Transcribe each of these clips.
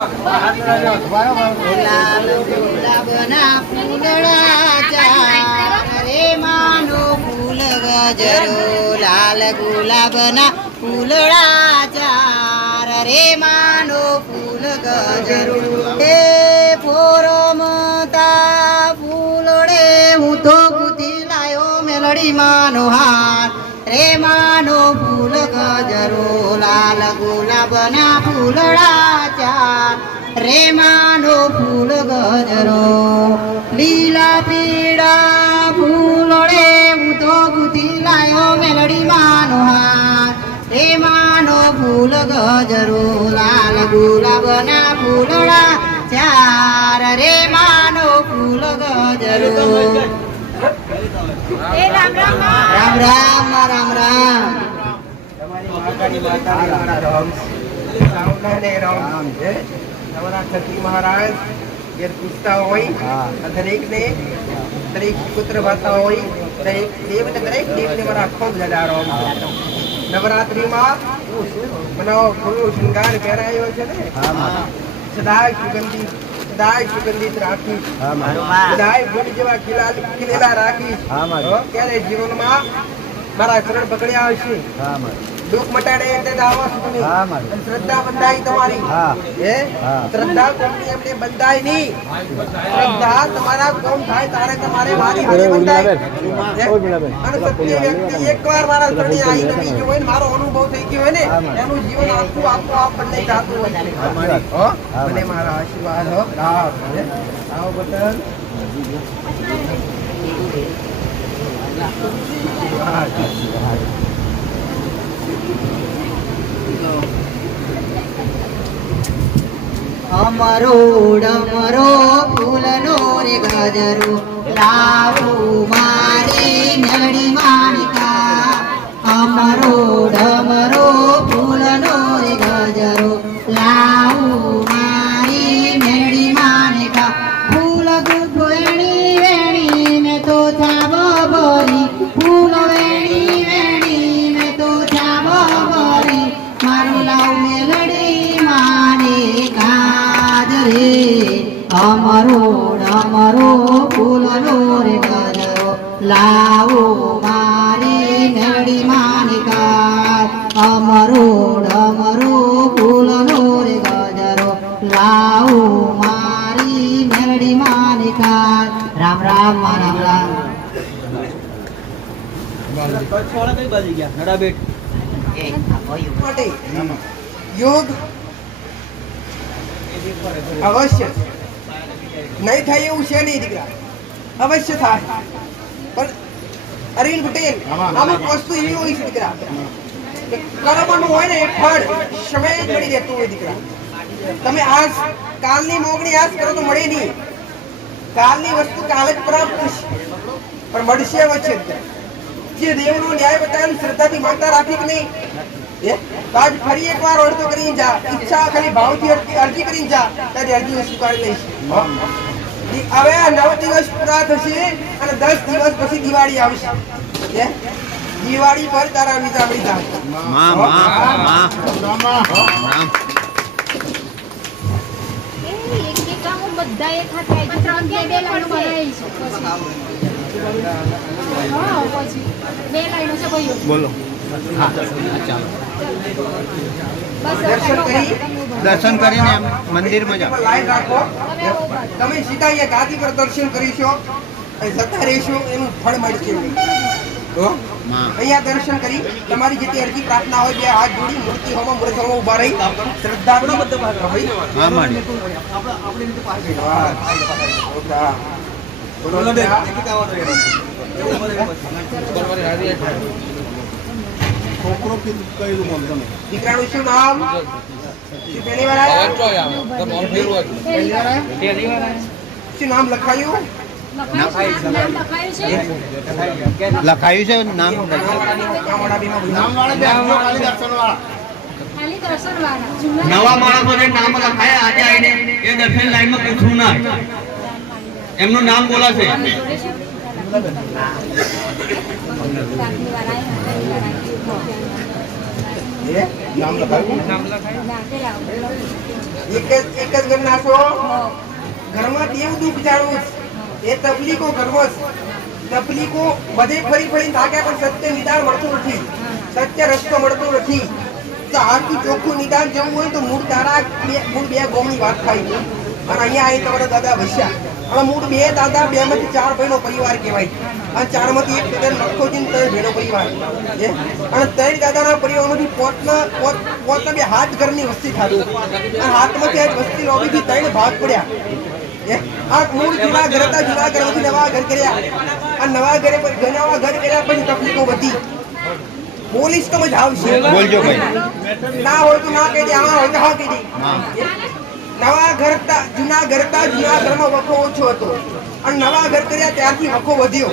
ગુલાબ ગુલાબના ફૂલડા ચાર રે માનો ફૂલ ગજરો લાલ ગુલાબના ફૂલડા ચાર રે માનો ફૂલ ગજરો હે પોરમતા ફૂલડે હું તો ગુથી લાયો મેલડી માનો હાર રે માનો ફૂલ ગજરો લાલ ગુલાબના ફૂલડા ચાર રે માનો ફૂલ ગજરો લીલા પીળા ફૂલડે હું તો ગુથી લાયો મેલડી માનો હાર રે માનો ફૂલ ગજરો લાલ ગુલાબના ફૂલડા ચાર રે માનો ફૂલ ગજરો રામ રામ રામ રામ महाराज ये पूछता होई दरेक ने दरेक पुत्र भाता होई दरेक देव ने मारा खूब जडारो नवरात्रि में मनो गुरु श्रृंगार करायो छे ने सदाय सुगंधित राखी सदाय गुण जेवा खिलेला राखी क्यारे जीवन में मारा चरण पकड़्या हशे दुख मटाड़े એટલે દાવો તમે અને શ્રદ્ધા બંધાઈ તમારી હે શ્રદ્ધા કોમની એમને બંધાઈ ની શ્રદ્ધા તમારા કોમ થાય તારે તમારે મારી હારે બંધાય અને સત્ય વ્યક્તિ એકવાર મારા શરણે આવી ગઈ હોય ને મારો અનુભવ થઈ ગયો હોય ને એનું જીવન આખું આપ બદલાઈ જાતું હોય હો મને મારા આશીર્વાદ હો આવો બટન અમરો ડમરો ફૂલનો રે ગજરો લાવો મારી મેલડી માણિકા અમરો ડમરો ફૂલનો રે ગજરો લાવો મારી મેલડી માણિકા ફૂલ ગુગવેણી વેણી ને તો થાબો બોરી ફૂલ વેણી વેણી ને તો થાબો બોરી મારું લાવ મેલડી માણિકા અમરો ડમરો ફૂલનો રે ગજરો લાવો મારી મેલડી માનિકા અમરો ડમરો ફૂલનો રે ગજરો લાવો મારી મેલડી માનિકા રામ રામ રામ રામ યોગ અવશ્ય નહીં થાય એવું છે નહીં દીકરા અવશ્ય થાય પણ અરવિંદ પટેલ અમુક વસ્તુ એવી હોય છે દીકરા કર્મનું હોય ને એ ફળ સમય જ મળી રહેતું હોય દીકરા તમે આજ કાલની મોગણી આજ કરો તો મળે નહીં કાલની વસ્તુ કાલે જ પ્રાપ્ત થશે પણ મળશે વચ્ચે જે દેવનો ન્યાય બતાવે શ્રદ્ધાથી માનતા રાખી કે નહીં આજ ફરી એકવાર અડધો કરી જા ઈચ્છા ખાલી ભાવથી અરજી કરી જા તારી અરજી સ્વીકારી લઈશ હવે આ 9 દિવસ પૂરા થશે અને 10 દિવસ પછી દિવાળી આવશે દિવાળી પર તારા વિઝા મળી જશે બધા એક હાથે ત્રણ કે બે લાઈનો બનાવીશું પછી બે લાઈનો છે ભાઈઓ બોલો હા ચાલો દર્શન કરીને મંદિરમાં જાઓ લાઈન રાખો તમે સીધા અહીંયા ગાદી પર દર્શન કરીશો અને જતા રહેશો એનું ફળ મળશે અહીંયા દર્શન કરી તમારી જે અરજી પ્રાર્થના હોય બે હાથ જોડી મૂર્તિ હોમાં મૂર્તિમાં ઉભા રહી શ્રદ્ધા નો બધો ભાગ ભાઈ હા માડી આપણે રીતે પાછળ બોલો દે છોકરો કયું બોલતો ને દીકરાનું શું નામ પહેલી વાર શું નામ લખાયું લખાયું છે નામ નવા માણસોને નામ લખાયા આજે આવીને એ દર્શન લાઈનમાં પૂછવું ના એમનું નામ બોલાશે નામ લખાયું એક જ ઘરના છો ઘરમાં દેવ દુઃખ જાણવું એ તકલીફો ઘરમાં તકલીફો બધે ફરી ફરી થાક્યા પણ સત્ય નિદાન મળતું નથી સત્ય રસ્તો મળતો નથી તો આટલું ચોખ્ખું નિદાન જવું હોય તો મૂળ તારા મૂળ બે ગોમની વાત થાય અને અહીંયા આવી તમારા દાદા વસ્યા અને મૂળ બે દાદા બે માંથી 4 ભાઈનો પરિવાર કહેવાય અને 4 માંથી એક દાદા નખોજી 3 ભાઈનો પરિવાર અને 3 દાદાના પરિવારમાંથી પોતના બે હાથ ઘરની વસ્તી થાતું અને હાથમાંથી આજ વસ્તી લોબીથી 3 ભાગ પડ્યા આ મૂળ જૂના ઘર હતા જૂના ઘરમાંથી નવા ઘર કર્યા આ નવા ઘર કર્યા પછી તકલીફો વધી પોલીસ તો મજા આવશે બોલજો ભાઈ ના હોય તો ના કહી દે હા હોય તો હા કહી દે નવા ઘર હતા જૂના ઘરમાં વખો ઓછો હતો અને નવા ઘર કર્યા ત્યારથી વખો વધ્યો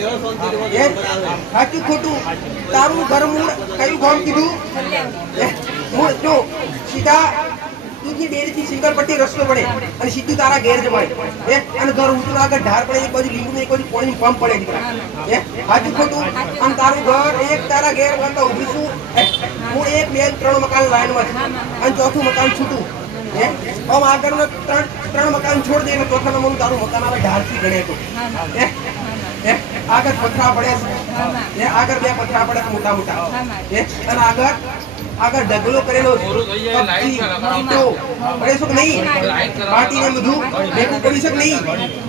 સાચું ખોટું તારું ઘર મૂળ કયું ગામ કીધું મૂળ જો સીધા દૂધની ડેરીથી સિંગરપટ્ટી રસ્તો પડે અને સીધું તારા ઘેર જવાય અને ઘર ઊંચું આગળ ઢાર પડે એક બાજુ લીંબુ એક બાજુ પાણી પંપ પડે દીકરા સાચું ખોટું અને તારું ઘર એક તારા ઘેર કરતા ઉભીશું હું 1 2 3 મકાન લાઈનમાં છું અને ચોથું મકાન છૂટું આગળ ત્રણ મકાન છોડ દે અને ચોથા નંબરનું તારું મકાન આવે ઢારથી ગણે તો આગળ પથરા પડે આગળ 2 પથરા પડે મોટા મોટા અને આગળ ઢગલો કરેલો પડેશું કે નહીં પાટીને બધું ભેગું કરી શક નહીં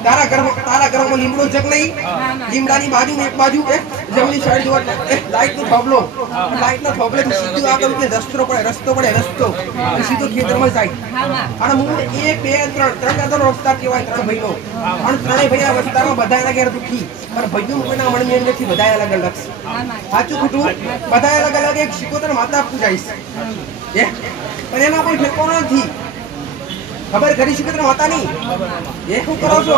તારા ઘરમાં લીમડો જગ નહીં લીમડાની બાજુ એક બાજુ જમણી સાઈડ જોવા લાઈટનો થોબલો સીધું આગળ રસ્તો પડે સીધો ખેતરમાં જાય અને મૂળ 1 2 3 દાદાનો રસ્તા કહેવાય 3 ભાઈનો અને 3 ભાઈ આ રસ્તામાં બધા એના ઘેર દુખી અને ભાઈઓ કોઈના મણમેલ નથી બધા અલગ અલગ સાચું ખોટું બધા અલગ અલગ એક શિકોતર માતા પૂજાઈશ પણ એમાં કોઈ ઠેકાણો નથી ખબર કરી શિકોતર માતા નહીં શું કરો છો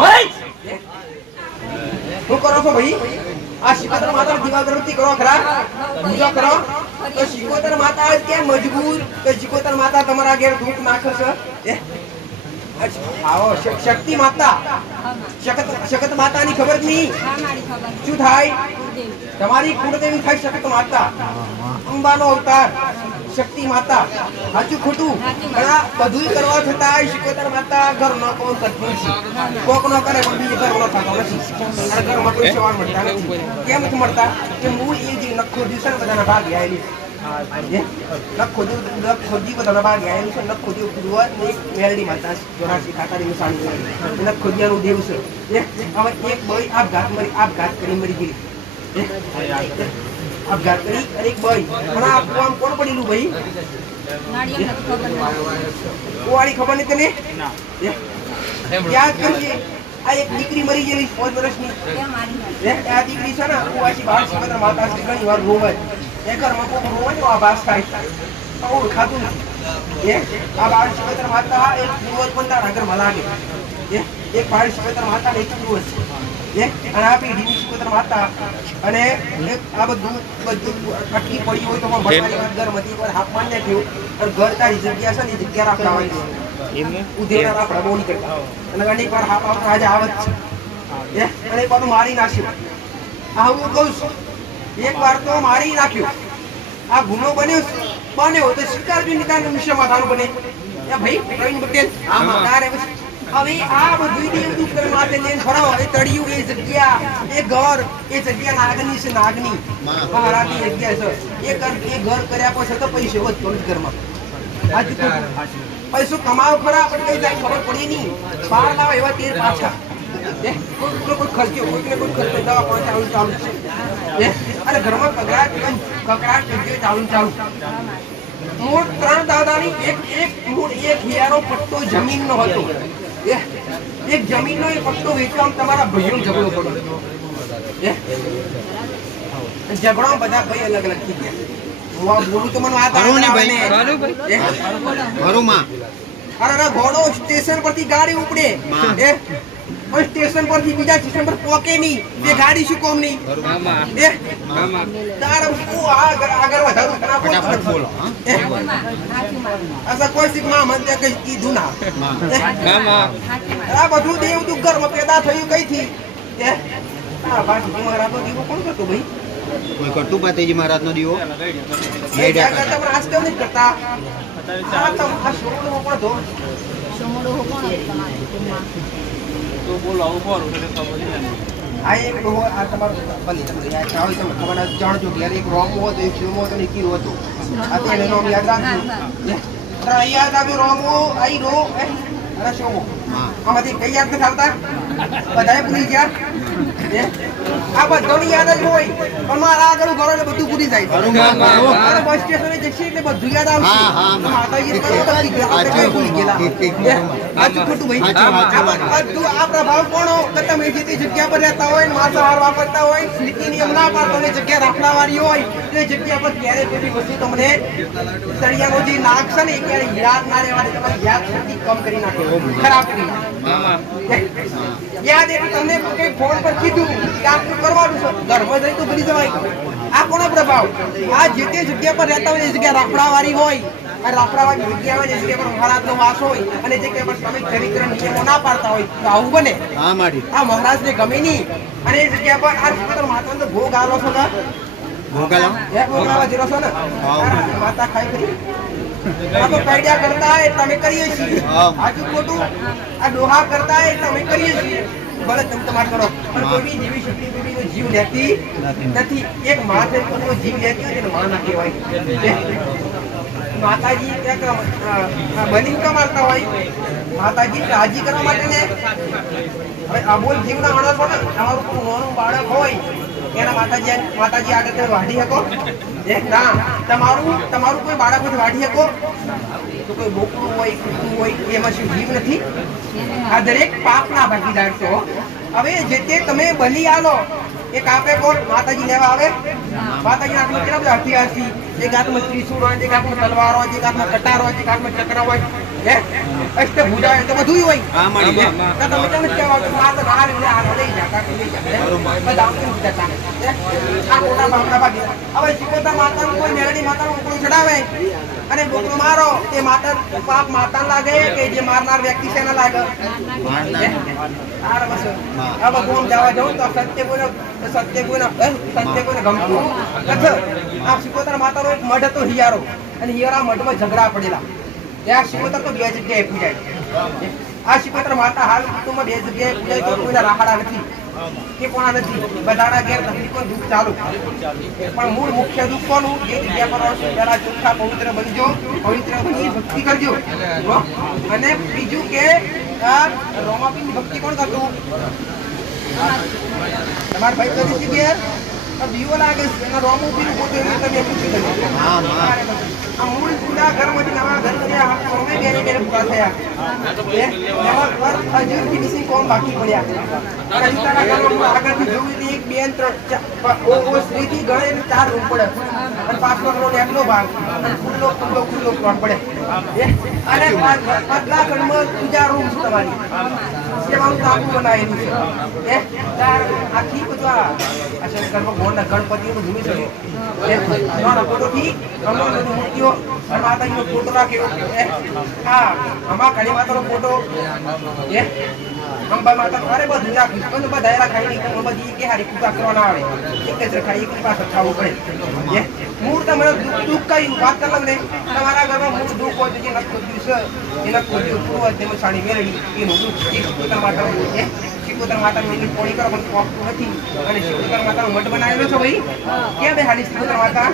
ભાઈ આ શિકોતર માતા દીવાગરબત્તી કરો ખરા પૂજા કરો તો શિકોતર માતા કેમ મજબૂર તો શિકોતર માતા તમારા ઘેર ધૂપ નાખે છે આવો શક્તિ માતા શકત માતાની ખબર નહીં શું થાય તમારી કુળદેવી થાય શકત માતા અંબાનો અવતાર શક્તિ માતા સાચું ખોટું બધું કરવા છતાં શિકોતર માતા ઘર ન કોણ કરતું છે કોક ન કરે પણ બીજે ઘર ન થતો નથી અને ઘરમાં કોઈ સેવા મળતા નથી કેમ નથી મળતા કે મૂળ એ જે નખો દિવસે બધાના ભાગ આવેલી નખોજી બધાના ભાગ આવેલું છે નખોજી પૂર્વજ એક મેલડી માતા જોરાસી ખાતાની નિશાની નખોજીયાનું દેવ છે હવે એક ભાઈ આપઘાત કરી મરી ગઈ આપઘાત કરી અને એક ભાઈ પણ આ આમ કોણ પડેલું ભાઈ કુવાડી ખબર નહીં તને યાદ કરજે આ એક દીકરી મરી ગયેલી 5 વર્ષની આ દીકરી છે ને કુવાસી બાળ શિકોતર માતા ઘણી વાર રોવે એ ઘરમાં કોઈ રોવે ને આભાસ થાય ઓળખાતું નથી આ બાળ શિકોતર માતા એક પૂર્વજ પણ તારા ઘરમાં લાગે એક બાળ શિકોતર માતા ને એક પૂર્વજ અને આ પેઢીની શિકોતર માતા અને આ બધું અટકી પડી હોય તો ઘરમાંથી એકવાર હાથ મારી નાખ્યું અને ઘર તારી જગ્યા છે ને એ જગ્યા રાખવાની છે ઉધેડા આપણા બહુ નીકળતા અને અનેક વાર હાથ આવતા આજે આવત છે અને એક વાર મારી નાખ્યું આ હું કહું છું એક વાર તો મારી નાખ્યું આ ગુનો બન્યો તો સ્વીકારજો નિદાન વિષયમાં તારું બને ભાઈ પ્રવીણ પટેલ તારે હવે આ બધું દેવદૂત કરે માથે લઈને ફરાવો એ તળિયું એ જગ્યા એ ઘર એ જગ્યા નાગની છે નાગની મહારાજની જગ્યા છે એ ઘર કર્યા પછી તો પૈસો વધતો જ ઘરમાં પૈસો કમાવો ખરા પણ કઈ જાય ખબર પડી નહીં બહાર લાવે એવા તેર પાછા કોઈ ખર્ચો કોઈને કોઈ ખર્ચો દવા પણ ચાલુ છે અને ઘરમાં કકડાટ ચાલુ મૂળ 3 દાદાની એક હિયાનો પટ્ટો જમીનનો હતો એક જમીનનો એક પટ્ટો વેચવામાં તમારા ભાઈઓનો ઝઘડો પડ્યો ઝઘડો બધા ભાઈ અલગ અલગ થઈ ગયા હું બોલું તો મને વાત અરે ઘોડો સ્ટેશન પરથી ગાડી ઉપડે સ્ટેશન પરથી બીજા સ્ટેશન પર પોકે નહીં તે ગાડી શું કોમ નહીં આગળ વધારું કોઈ શીખમાં મને કઈ કીધું ના આ બધું દેવ દુઃખ ઘરમાં પેદા થયું કઈ થી મહારાજ નો દીવો કોણ કરતો ભાઈ કોઈ કરતું પાતેજી મહારાજ નો દીવો કરતા ડોહો કોણ હતો તમારા કુટુંબમાં? આ એક ડોહો આ તમારો ભલે તમે યાદ ના હોય તમે ખબર જાણજો કે યાર એક રોમો હતો એક શિવમો હતો ને એક કીરો હતો આ તો એને નામ યાદ રાખજો યાદ આવ્યો રોમો આઈ રો અરે શિવમો આમાંથી કઈ યાદ નથી આવતા બધાએ ભૂલી ગયા આ બધાની યાદ જ હોય પણ મારા આગળ ઘરો ને બધું ભૂલી જાય અરે બસ સ્ટેશને જશે એટલે બધું યાદ આવશે માતાજી કરો બધી આપણે કઈ ભૂલી ગયેલા સાચું ખોટું ભાઈ આ બધું આ પ્રભાવ કોનો કે તમે જે તે જગ્યા પર રહેતા હોય માંસાહાર વાપરતા હોય નીતિ નિયમ ના પાડતો ને જગ્યા રાખવાવાળી હોય તે જગ્યા પર ક્યારે પેલી વસ્તુ તમને સળિયાનો જે નાક છે ને એ ક્યારે યાદ ના રહેવાની તમારી યાદ શક્તિ કમ કરી નાખે ખરાબ કરી નાખે યાદ એટલે તમને કોઈ ફોન પર કીધું કે આ કરવાનું છે ઘરમાં જઈ તો ભૂલી જવાય આ કોનો પ્રભાવ આ જે તે જગ્યા પર રહેતા હોય એ જગ્યા રાખવાવાળી હોય આ રાખવાવાળી જગ્યા હોય એ જગ્યા પર મહારાજનો વાસ હોય અને જે જગ્યા પર તમે ચરિત્ર નિયમો ના પાડતા હોય તો આવું બને હા મારી આ મહારાજને ગમે નહીં અને એ જગ્યા પર આ માતાનો ભોગ આલો છો ને ભોગાલા ભોગાવા જેરો છો ને માતા ખાઈ કરી આપણે કાયદા કરતા હોય તમે કરીએ છીએ આજુ ખોટું આ ડોહા કરતા હોય તમે કરીએ છીએ ભલે તમે તમારે કરો પણ કોઈ બી જીવી શક્તિ કોઈ જીવ લેતી નથી એક માથે કોઈ જીવ લેતી હોય તેને માં ના કહેવાય માતાજી બલિંકા મારતા હોય માતાજી રાજી કરવા માટે ને હવે અબોલ જીવના માણસ હોય ને તમારું કોઈ નાનું બાળક હોય એના માતાજી આગળ તમે વાઢી શકો ના તમારું કોઈ બાળક હોય વાઢી શકો તો કોઈ બોકડું હોય કૂતરું હોય એમાં શું જીવ નથી આ દરેક પાપના ભાગીદાર છો હવે જે તે તમે બલિ આલો એક આપે કોણ માતાજી લેવા આવે માતાજીના હાથમાં કેટલા બધા હથિયાર છે એક હાથમાં ત્રિશૂળ હોય એક હાથમાં તલવાર હોય એક હાથમાં કટાર હોય એક હાથમાં ચક્ર હોય અષ્ટભુજા હોય તો બધું હોય તમે તમે કહેવા તો માતા હાલ લઈ જા બધા જતા આ મોટા બાપના ભાગે હવે શિકોતા માતાનું કોઈ મેળડી માતાનું ઉપડું ચડાવે અને બોકડો મારો તે માતા પાપ માતા લાગે કે જે મારનાર વ્યક્તિ છે ના લાગે આ બસ હવે કોમ જવા જવું તો સત્ય કોઈને ગમતું નથી આ શિકોતર માતાનો એક મઢ હતો હિયારો અને હિયારા મઢમાં ઝઘડા પડેલા ત્યાં શિકોતર તો બે જગ્યાએ પૂજાય આ શિકોતર માતા હાલ કુટુંબમાં બે જગ્યાએ પૂજાય તો કોઈના રાખાડા નથી કે કોના નથી બધાના ઘેર તકલીફો દુઃખ ચાલુ પણ મૂળ મુખ્ય દુઃખ કોનું જે જગ્યા પર આવશે પહેલા ચોખ્ખા પવિત્ર બનજો પવિત્ર બની ભક્તિ કરજો અને બીજું કે આ રોમાપીની ભક્તિ કોણ કરતું તમારા ભાઈ કરી છે ઘેર દીવો લાગે છે એના રોમું પીનું પોતે તમે પૂછી દો આ મૂળ જુદા ઘરમાંથી નવા ઘર કર્યા આપણે રોમે બેને બેને પૂરા થયા એમાં પર હજુ ફિનિશિંગ કોમ બાકી પડ્યા અને જુદાના ઘરમાં આગળથી જોવી તો એક બેન ત્રણ ઓ શ્રીથી ગણે 4 રૂમ પડે અને પાછળ રોડ એકલો ભાગ અને ખુલ્લો પ્લોટ પડે અને પતલા ઘરમાં બીજા રૂમ છે તમારી સેવાનું તાપુ બનાવેલું છે આખી બધા આ શંકરમાં ગોળના ગણપતિનું ભૂમિ છે ફોટોથી મૂર્તિઓ અને માતાજીનો ફોટો રાખ્યો હા આમાં કાળી માતાનો ફોટો અંબા માતા અરે બધું રાખ્યું પણ બધા રાખાય નહીં બધી કે હારી પૂજા કરવાના આવે એક જ રખાય એક પાછળ ખાવું પડે મૂળ તમારે દુઃખ કઈ વાત કર ને તમારા ઘરમાં મૂળ દુઃખ હોય તો જે નથી ખોદ્યું છે એના ખોદ્યું પૂર્વજ તેમાં સાડી મેળવી એનું દુઃખ એ શિકોતર માતા શિકોતર માતાનું મંદિર પોણી કરો પણ પોકતું નથી અને શિકોતર માતાનો મઠ બનાવેલો છે ભાઈ ક્યાં બે હાલી શિકોતર માતા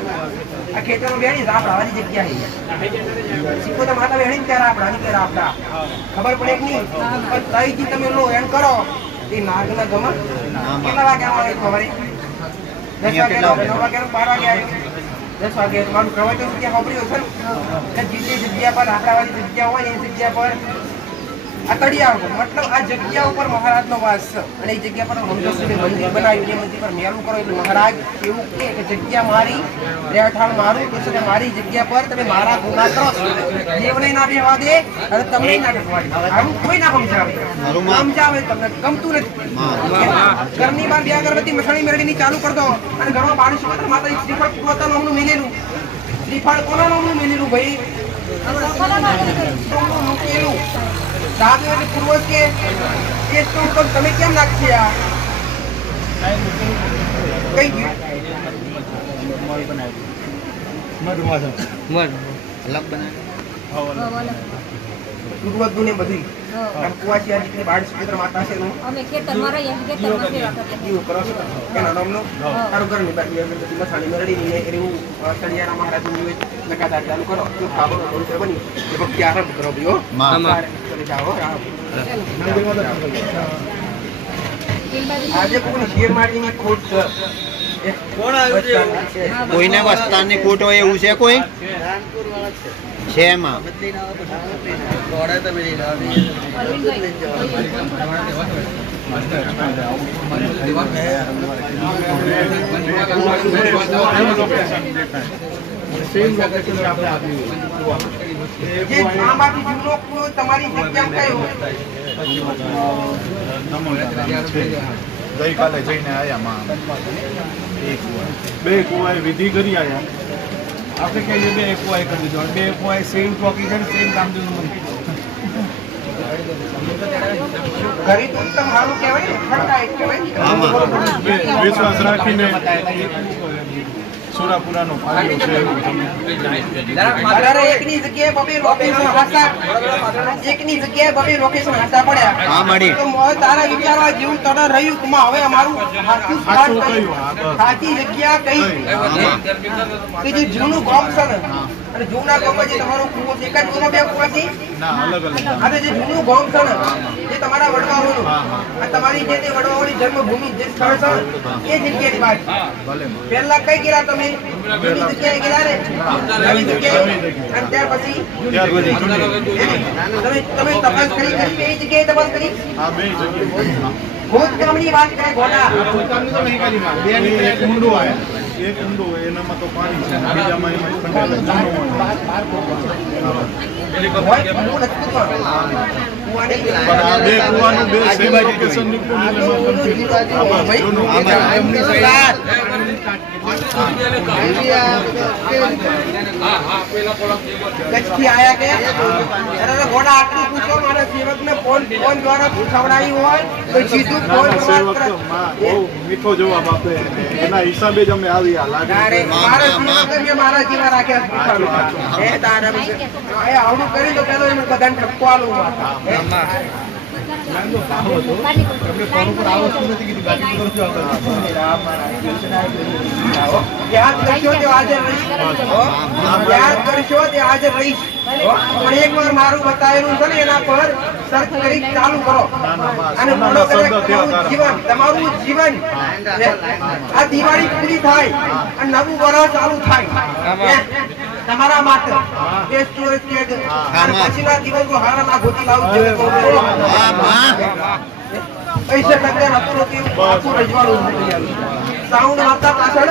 આ ખેતરો બેણી રાપડાવાની જગ્યાએ શિકોતર માતા બેણી ત્યારે આપડાની કે રાપડા ખબર પડે કે નહીં પણ તઈથી તમે લો એમ કરો એ નાગના ગમ કેટલા વાગ્યા આવે ખબર 10 વાગ્યા 9 વાગ્યા 12 વાગ્યા 10 વાગે મારું પ્રવચન જગ્યા ખબરી હશે ને જે જગ્યા પર રાપડાવાળી જગ્યા હોય એ જગ્યા પર આ તળિયા મતલબ આ જગ્યા ઉપર મહારાજનો વાસ છે અને એ જગ્યા પર મંગળસુરી મંદિર બનાવ્યું એ મંદિર પર મેલું કરો એટલે મહારાજ એવું કે જગ્યા મારી રહેઠાણ મારું તો મારી જગ્યા પર તમે મારા ગુના કરો દેવને ના બેહવા દે અને તમને ના બેહવા દે આવું કોઈ ના સમજાવે તમને ગમતું નથી ઘરની બહાર બે અગરબત્તી મસાણી મેળવીની ચાલુ કરી દો અને ઘરમાં પાણી સુગંધ માતા શ્રીફળ પોતા નામનું મેલેલું શ્રીફળ કોના નામનું મેલેલું ભાઈ મૂકેલું દાદુ એટલે પૂર્વજ કે એ તો તમે કેમ નાખશે આ કઈ ગયું અલગ બનાવી પૂર્વજનું ને બધું હા. અને કુવાસી આ રીતની બાળ સુપુત્ર માતા છે એનું અમે ખેતરમાં રહીએ ખેતરમાં સેવા કરતા એવું કરો છો એના નામનું હા. તારું ઘર ની બાકી એમ બધી મસાણી મેળડી ની એવું સળિયાના મહારાજનું લગાતાર ચાલુ કરો તો ખાવાનું પવિત્ર બની એ ભક્તિ આરંભ કરો ભાઈઓ કરી જાઓ આજે કોઈ શેર માટીની ખોટ છે કોણ આવ્યું છે? કોઈને વસ્તારની ખોટ હોય એવું છે કોઈ છે એમાં જે આમાંથી જૂનો કૂવો તમારી જગ્યામાં કયો ગઈકાલે જઈને આયા માં બે કુવાએ વિધિ કરી આયા આપણે કહીએ બે કુવાએ કરી દીધો બે કુવાએ સેમ ચોકી છે ને સેમ કામદેવનું મંદિર ઘરે તો ઉત્તમ સારું કહેવાય ને ઠંડા એક કહેવાય વિશ્વાસ રાખીને સુરાપુરાનો ફાયદો છે એવું તમે અરે એકની જગ્યાએ બબે લોકેશન હાસા એકની જગ્યાએ બબે લોકેશન હાસા પડ્યા હા, મળી. તો હવે તારા વિચારવા જેવું તને રહ્યું કે હવે અમારું સાચું સ્થાન સાચું કયું? કયું? હા, બસ. સાચી જગ્યા કઈ કે જે જૂનું ગામ છે ને અને જૂના ગામમાં જે તમારો કૂવો છે એક જ કૂવો બે કૂવા છે ના અલગ અલગ અને જે જૂનું ગામ છે ને જે તમારા વડવાઓનું હા, હા. આ તમારી જે તે વડવાઓની જન્મભૂમિ જે સ્થળ છે એ જગ્યાની વાત ભલે પહેલા કઈ ગયા તમે જૂની જગ્યાએ ગયા ને નવી જગ્યાએ અને ત્યાર પછી ત્યાર પછી તમે તપાસ કરી એ જગ્યાએ તપાસ કરી આ બે જગ્યાએ ખોદ કામની વાત કરે ગોડા એક ઊંડો આયા એક ઊંડો એનામાં તો પાણી છે બીજામાં એમાં ખંડેલા જૂનો હોય હું નથી પૂછવાનું. કૂવાની પણ આ બે કુવાનું બે સેમ લોકેશન નીકળ્યું ને એમાં confuse. હા, બસ, જૂનું. કચ્છથી આયા કે અરે ગોડા આટલું પૂછો મારા સેવકને ફોન દ્વારા પૂછાવડાવી હોય તો સીધું ફોન મારા સેવક તો બહુ મીઠો જવાબ આપે અને એના હિસાબે જ અમે આવ્યા લાગે મારા જીવન મારા જીવા રાખ્યા પૂછાવડા. એ તારા એ આવડું કરી તો પેલો એમને બધાને ઠપકો આલું યાદ કરશો તે હાજર રહીશ. યાદ કરશો તે હાજર રહીશ. પણ એક વાર મારું બતાવેલું છે ને એના પર સર્ચ કરી ચાલુ કરો અને મોડો કરે તમારું જીવન આ દિવાળી પૂરી થાય અને નવું વર્ષ ચાલુ થાય તમારા માટે ટેસ્ટ ટુ ટેસ્ટ અને પછીના દિવસો હારાના ગોતી લાવું જોઈએ પૈસા ટકા હતું નથી આખું રજવાડું સાઉન્ડ માતા પાછળ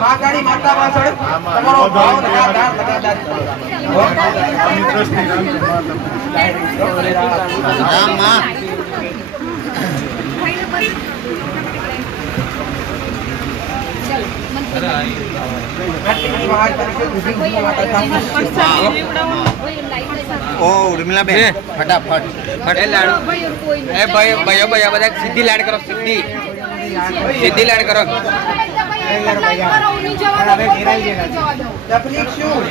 માગાડી માતા પાછળ તમારો ભાવ લગાતાર આની દ્રષ્ટિ રામ માં ઓ ઉર્મિલાબેન ફટાફટ એ ભાઈ ભાઈઓ બધા સીધી લાઈન કરો સીધી લાઈન કરો તકલીફ શું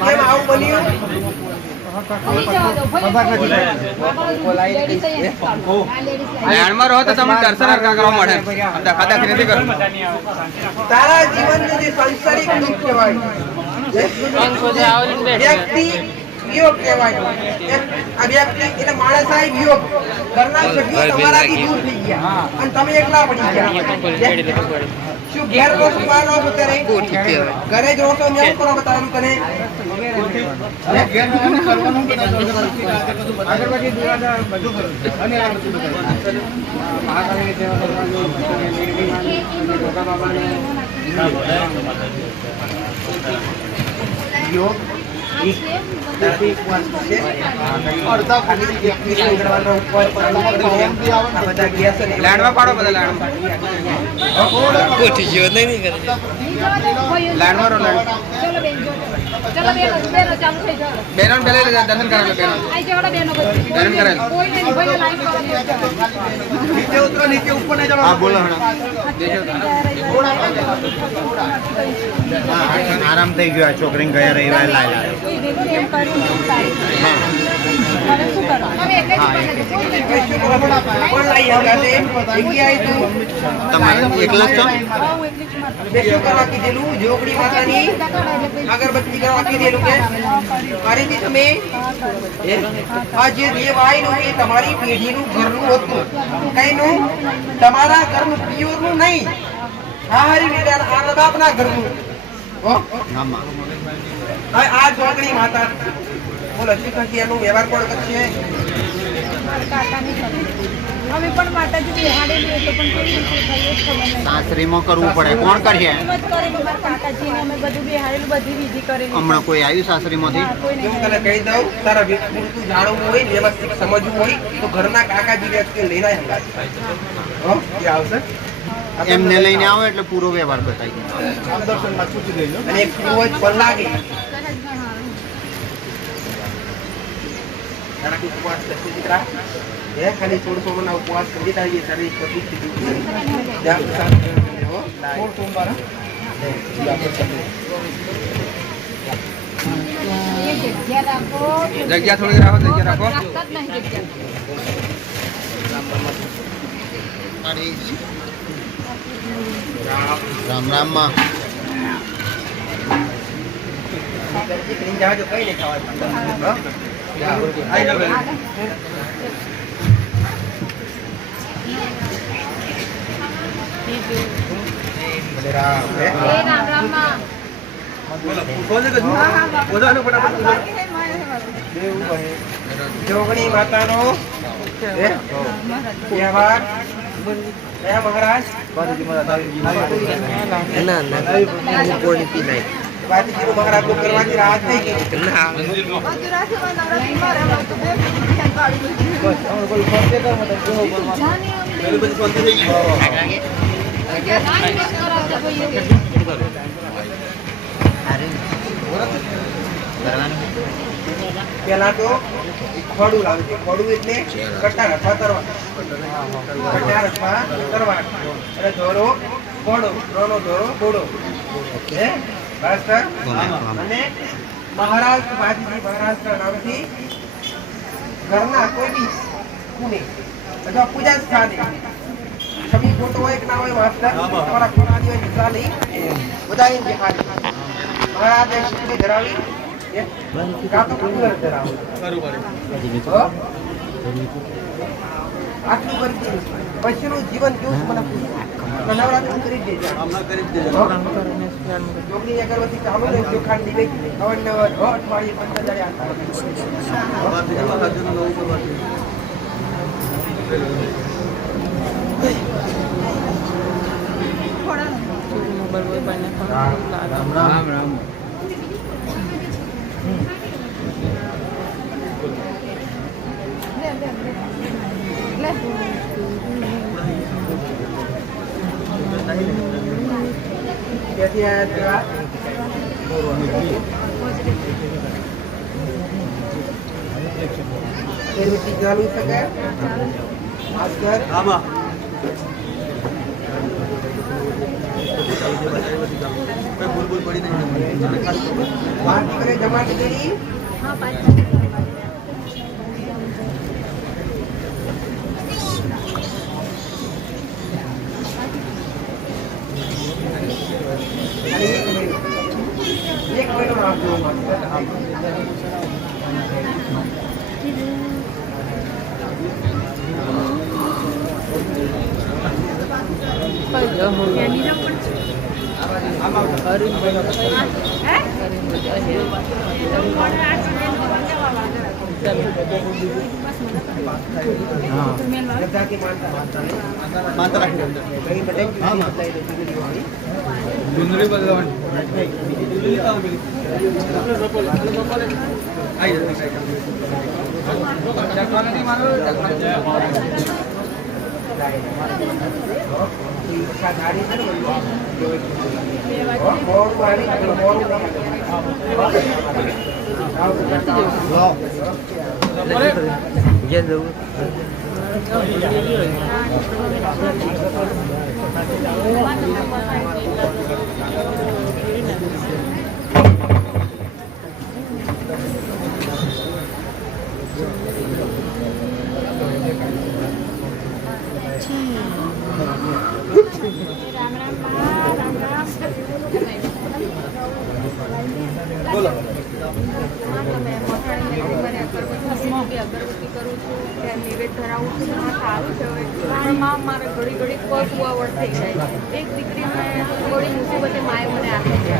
કેમ આવું બન્યું લાઈનમાં રહો તો તમને દર્શન કરવા મળે દાખી નથી કરો તારા જીવનનું જે સંસારિક દુઃખ કહેવાય વ્યક્તિ વિયોગ કહેવાય આ વ્યક્તિ એટલે માણસ આ વિયોગ ઘરના સભ્યો તમારાથી દૂર થઈ ગયા અને તમે એકલા પડી ગયા શું ઘેર રોજ માનો છો ત્યારે ઘરે જ રોતો મેં કરો બતાવ્યું તને લાઈનમાં પાડો બધા લાઈનમાં લાઈનમાં રહો લાઈન ચલો બેન જો ચલો બેનો ચાલુ થઈ જાવ બેનો ને પેલે દર્શન કરાવે બેનો આઈ જવાડા બેનો બધી દર્શન કરાવે કોઈ નહીં ભાઈ લાઈન કરો નીચે ઉતરો, નીચે ઉપર નહીં ચડો. હા બોલો હણા આરામ થઈ ગયો આ છોકરીને ગયા રવિવારે લાવ્યા એમ કરી હા હવે શું કરો હવે એટલે જ કોણ લાવી આવ્યા છે? જગ્યાએ તું તમારે એકલા જ છો બે શું કરવા કીધેલું? જોગણી માતાની અગરબત્તી કરવા કીધેલું કે ફરીથી તમે આ જે દેવ આવેલું એ તમારી પેઢીનું ઘરનું હતું. કઈનું? તમારા ઘરનું પિયોરનું નહીં. આ હરી વેડા આ બાપના ઘરનું. હો? આમાં હવે આ જોગણી માતા બોલો શું કહે એનું વ્યવહાર કોણ કરશે? અમે પણ માતાજી બિહાડેલી તો પણ કેવી રીતે થયું જ ખબર નહીં સાસરીમાં કરવું પડે કોણ કરીએ એમ જ કરેલું મારા કાકાજીને અમે બધું બિહાડેલું બધી વિધિ કરેલી હમણાં કોઈ આવ્યું સાસરીમાંથી કોઈ હું નહીં તને કહી દઉં તારા વ્યક્તિનું જાણવું હોય વ્યવસ્થિત સમજવું હોય તો ઘરના કાકાજી વ્યક્તિને લઈને આવ્યા હો એ આવશે એમને લઈને આવો એટલે પૂરો વ્યવહાર બતાવી દો આમ દર્શનમાં સૂચી દેજો અને એક પૂર્વજ પણ લાગે તારા ઉપવાસ થશે દીકરા એ ખાલી 16 મહિના ઉપવાસ કરી તારી શરીર પ્રતિષ્ઠિત ધ્યાન સાથે હો કોણ સોમવાર એ જગ્યા રાખો જગ્યા થોડી રાખો જગ્યા રાખો રાખતા જ નહીં જગ્યા રામ રામમાં દીકરી જાજો કઈ નહીં ખાવાનું હો આઈ જાઓ બેન. ભલે રામ હે એ રામ રામમાં બોલો, બોલો કે શું? બોલો એનો ફટાફટ બોલો. જોગણી માતાનો હે વ્યવહાર કયા મહારાજ વાતીજીનું મહારાજ નું કરવાની રાહત થઈ ગઈ ના પેલી બધી શાંતિ થઈ ગઈ. પેલા તો ખોડું લાવે છે ખોડું એટલે કટાર અથવા તરવા કટાર અથવા તરવા અને દોરો ખોડો ત્રણનો દોરો ઘોડો હે બસ સર અને મહારાજ વાદીજી મહારાજના નામથી ઘરના કોઈ બી ખૂણે અથવા પૂજા સ્થાને છબી ફોટો હોય કે ના હોય માસ્ટર તમારા ખોટાની હોય નિશા નહીં બધા એમ દેખાડે મહારાજે શીખડી ધરાવી કાં તો કુંવર ધરાવો હો? આટલું કરી દીધું પછીનું જીવન કેવું છે મને પૂછો તો નવરાત્રી કરી જ દેજો હમણાં કરી જ દેજો. હો? જોગની અગરબત્તી ચાલુ ને ચોખાની દીવે અવારનવાર અઠવાડિયે 15 દાડે આવતા બારથી જવા હાજરનું નવું કરવાથી. રામ રામ ત્યાંથી આયા તેવા એરમિટી ચાલુ શકે માસ્ટર આમાં. કોઈ ભૂલ ભૂલ પડી નહીં. આરતી કરે જમાતી કરી હા પાછી એક મહિનો આપજો માસ્ટર ગદ્દાથી માનતા રાખી દો. કઈ બટન ડુંગળી બદલવાની આઈ જાઓ. ચકવાના નહીં મારો પ્રસાદ હારી છે ને બધું? મોડું આવી ગયું, મોડું રામ રામ બા, રામ રામ. બોલો તમે મસાણી મારે અગરબત્તી કરું છું, ત્યાં નિવેદ ધરાવું છું, એમાં સારું છે. હવે પણ મારે ઘડી ઘડી પગ ઉવાવડ થઈ જાય. એક દીકરીને થોડી મુસીબતે માએ મને આપી છે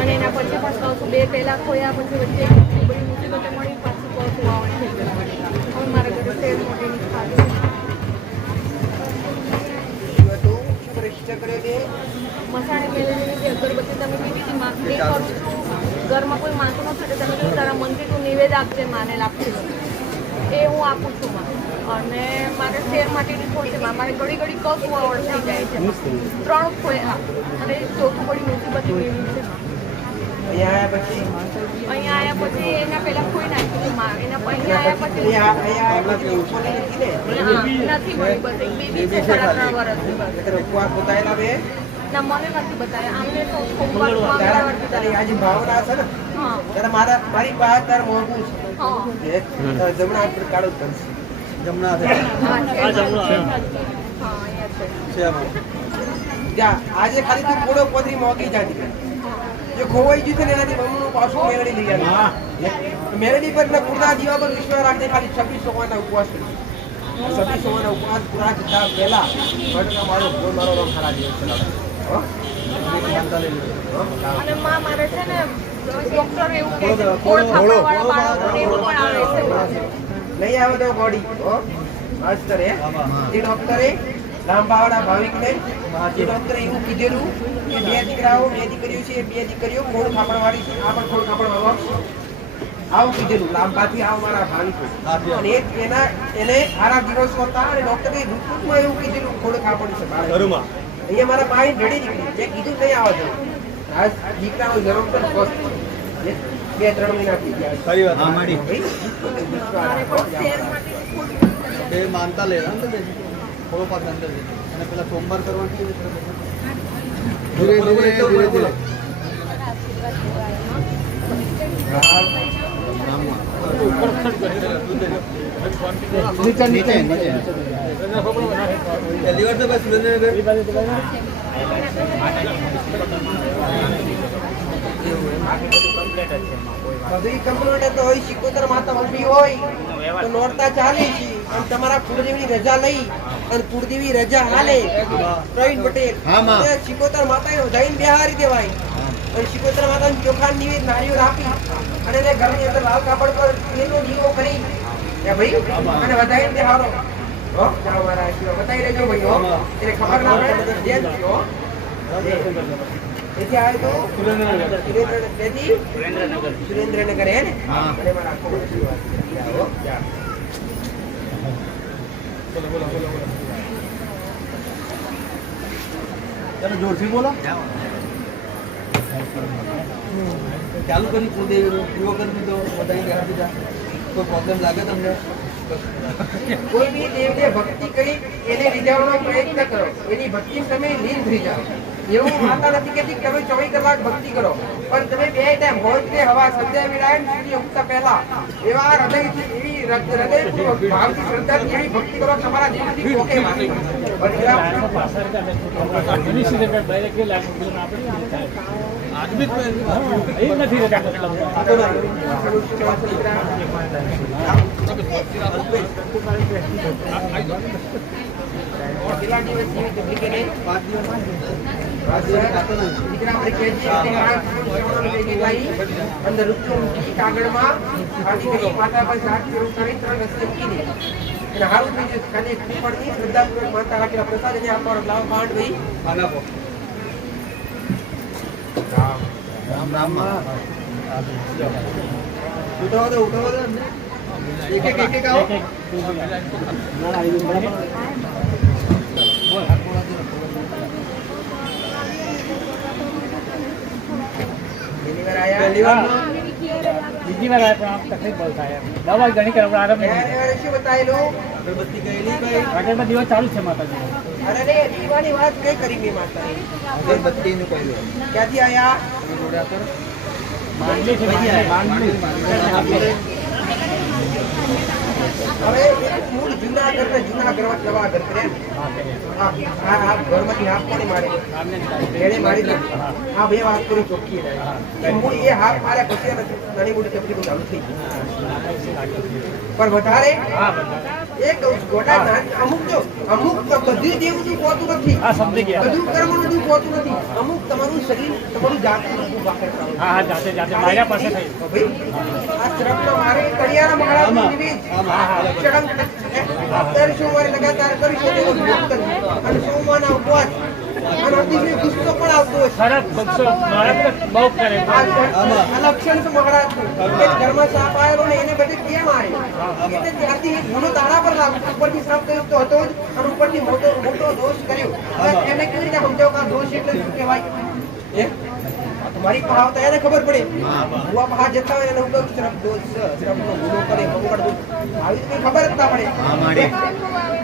અને એના પછી પાછું કહું છું, 2 પહેલા ખોયા પછી વચ્ચે બધી મુસીબતે મળી પાછું પગ ઉવાવડ થઈ ગયું. હવે મારે ઘરે શેર મોટીની ખાધી પ્રતિષ્ઠા કર્યો છે. મસાણી મેળવીને જે અગરબત્તી તમે કીધી હતી માં એ કરું છું. ઘરમાં કોઈ માનતું નથી એટલે તમે કીધું તારા મનથી તું નિવેદ આપજે માને લાગશે એ હું આપું છું માં. અને મારે શેર માટેની થોડ છે માં. મારે ઘડી ઘડી કફ વાવડ થઈ જાય છે 3 ખોયા અને ચોથું પડી મુસીબતી મેળવી છે માં. અહીંયા આવ્યા પછી અહીંયા આવ્યા પછી એના પહેલા ખોઈ નાખ્યું માં. એના અહીંયા આવ્યા પછી અહીંયા આવ્યા પછી ઉપરની નથી ને હા, નથી મળી બસ એક બેબી છે 3.5 વર્ષની બસ. એટલે ઉપવાસ બતાવેલા બે ના મને નથી બતાવ્યા આમને તો સોમવાર મંગળવાર તારી આજે ભાવના છે ને હા ત્યારે મારી પાસે તાર મોંઘું હા છે જમણા હાથ પર કાળું કરશે જમણા હા, છે. હા અહીંયા છે. છે આમાં. જા આજે ખાલી તું પૂરો પોતરી મોંઘી જાતી જે ખોવાઈ ગયું છે ને એનાથી મમ્મીનું પાછું મેળડી લઈ આવી મેળડી પર પૂર્ણા દીવા પર વિશ્વાસ રાખીને ખાલી 26 સોવાના ઉપવાસ કરી 26 સોવાના ઉપવાસ પૂરા થતા પહેલા ભટકા મારો ફોન મારો રંગ ખરા દિવસ ચલાવો અને માં મારે છે ને ડોક્ટર એવું કહે છે કોળ ખાવાવાળા બાળકોને એવું પણ આવે છે નહીં આવે તો બોડી માસ્ટરે જે ડોક્ટરે લાંબાવાળા ભાવિકને જે ડોક્ટરે એવું કીધેલું કે 2 દીકરાઓ 2 દીકરીઓ છે 2 દીકરીઓ ખોળ ખાપણવાળી છે આ પણ ખોળ ખાપણવાળો આવું કીધેલું લાંબાથી આવ મારા ભાવિકો અને એને આરા દિવસો હતા અને ડોક્ટરે ઋતુમાં એવું કીધેલું ખોળ ખાપણ છે ઘરમાં અહીંયા મારા ભાઈ રડી નીકળી મેં કીધું નહીં આવવા દઉં આજ દીકરાનો જન્મ પણ સ્વસ્થ 2-3 મહિના થઈ ગયા ખરી વાત. હા, મળી. મારે પણ શેર માટે એ માનતા લેવા અંદર દેજે. થોડો પાક અંદર દેજે. અને પેલા સોમવાર કરવાનું છે ધીરે ધીરે ધીરે ધીરે નીચે નીચે નીચે લીવર તો બસ સુરેન્દ્રનગર બધી કમ્પ્યુટર તો હોય શિકોતર માતા ઊભી હોય તો નોરતા ચાલે છે અને તમારા કુળદેવીની રજા લઈ અને કુળદેવી રજા હાલે પ્રવીણ પટેલ હા, માં. તે શિકોતર માતાને વધાઈને બેહારી દેવાય અને શિકોતર માતાને ચોખા નિવેદ નારિયેળ આપી અને એને ઘરની અંદર લાલ કાપડ પર તેલનો દીવો કરી એ ભાઈ અને વધાઈને બેહારો હો જાઓ મારા આશીર્વાદ બતાવી દેજો ભાઈ હો એને ખબર ના પડે જે જ હો એથી આવે તો સુરેન્દ્રનગર હે ને અને મારા આખો આશીર્વાદ હો ચાલો જોરથી બોલો ચાલુ કરી કુળદેવી પૂરો કરી દીધો બધાને બેહાડી દીધા કોઈ પ્રોબ્લેમ લાગે તમને કોઈ બી દેવને ભક્તિ કરી એને રીઝવવાનો પ્રયત્ન કરો એની ભક્તિ તમે લીન થઈ જાઓ એવું માતા નથી કહેતી કે તમે 24 કલાક ભક્તિ કરો પણ તમે 2 ટાઈમ ભોજ ને હવા સંધ્યા વિરાયણ સૂર્ય ઉગતા પહેલા એવા હૃદયથી એવી હૃદયપૂર્વક ભાવથી શ્રદ્ધાથી એવી ભક્તિ કરો તમારા જીવનથી પોકે મારી કેટલા દિવસ જેવી ડુપ્લિકેટ 5 દિવસ દીકરા મારી કહેજી અંદર રૂપિયો મૂકી કાગળમાં આડી ગઈ માતા પર 7 કિલો કરી 3 રસ્તે મૂકી દે અને હારું થઈ જશે ખાલી કુપડની શ્રદ્ધાપૂર્વક માતા રાખેલા પ્રસાદ એને આપવાનો લાવ પાંડ ભાઈ ખાના પો રામ રામ માં ઉઠાવો દો એક એક આવો પહેલી વાર આયા પહેલી વાર બીજી વાર આવે પણ આમ તકલીફ બહુ થાય એમ. દવા ઘણી કરે આરામ નહીં. પહેલી વાર શું બતાવેલું અગરબત્તી ગયેલી કઈ આગળના દિવસ ચાલુ જ છે માતાજી. અરે રે દીવાની વાત કઈ કરી મેં માતા અગરબત્તીનું કહ્યું. ક્યાંથી આયા માંડલી છે માંડલી. હવે મૂળ જૂના ઘર ને જૂના ઘર માં નવા ઘર કરે આ ઘરમાંથી હાફ કોને મારે એને મારી દે આ બે વાત કરી ચોખ્ખી રહે મૂળ એ હાફ મારે પછી નાની મોટી તકલીફો ચાલુ થઈ ગઈ પણ વધારે એક ગોટા અમુક તો બધી દેવું નું પોતું નથી હા સમજી ગયા. બધું કર્મનું નું પોતું નથી અમુક તમારું શરીર તમારું જાતનું બધું વાપર કરો હા હા જાતે જાતે માર્યા પાસે થઈ. આ શ્રમનો મારે કડિયાના મહારાજનો નિવેદ ચડંગ દર સોમવારે લગાતાર કરી શકો તેનો ભોગ કરવો અને સોમવારના ઉપવાસ અને અતિશય ગુસ્સો પણ આવતો હોય ખરાબ બક્ષો મારા પર બહુ કરે. આ લક્ષણ છે મહારાજનું કે ઘરમાં સાપ આવેલો ને એને બધે કેમ મારે એટલે ત્યારથી એ ગુનો તારા પર લાગુ ઉપરથી શ્રમ કર્યો તો હતો જ અને ઉપરથી મોટો દોષ કર્યો એને કેવી રીતે સમજાવ કે આ દોષ એટલે શું કહેવાય તમારી પહાવ તો એને ખબર પડે ભુવા પહાવ જતા હોય એને ઉપર શ્રમ દોષ શ્રમનો ગુનો કરે મંગળ દોષ આવી તો ખબર જ ના પડે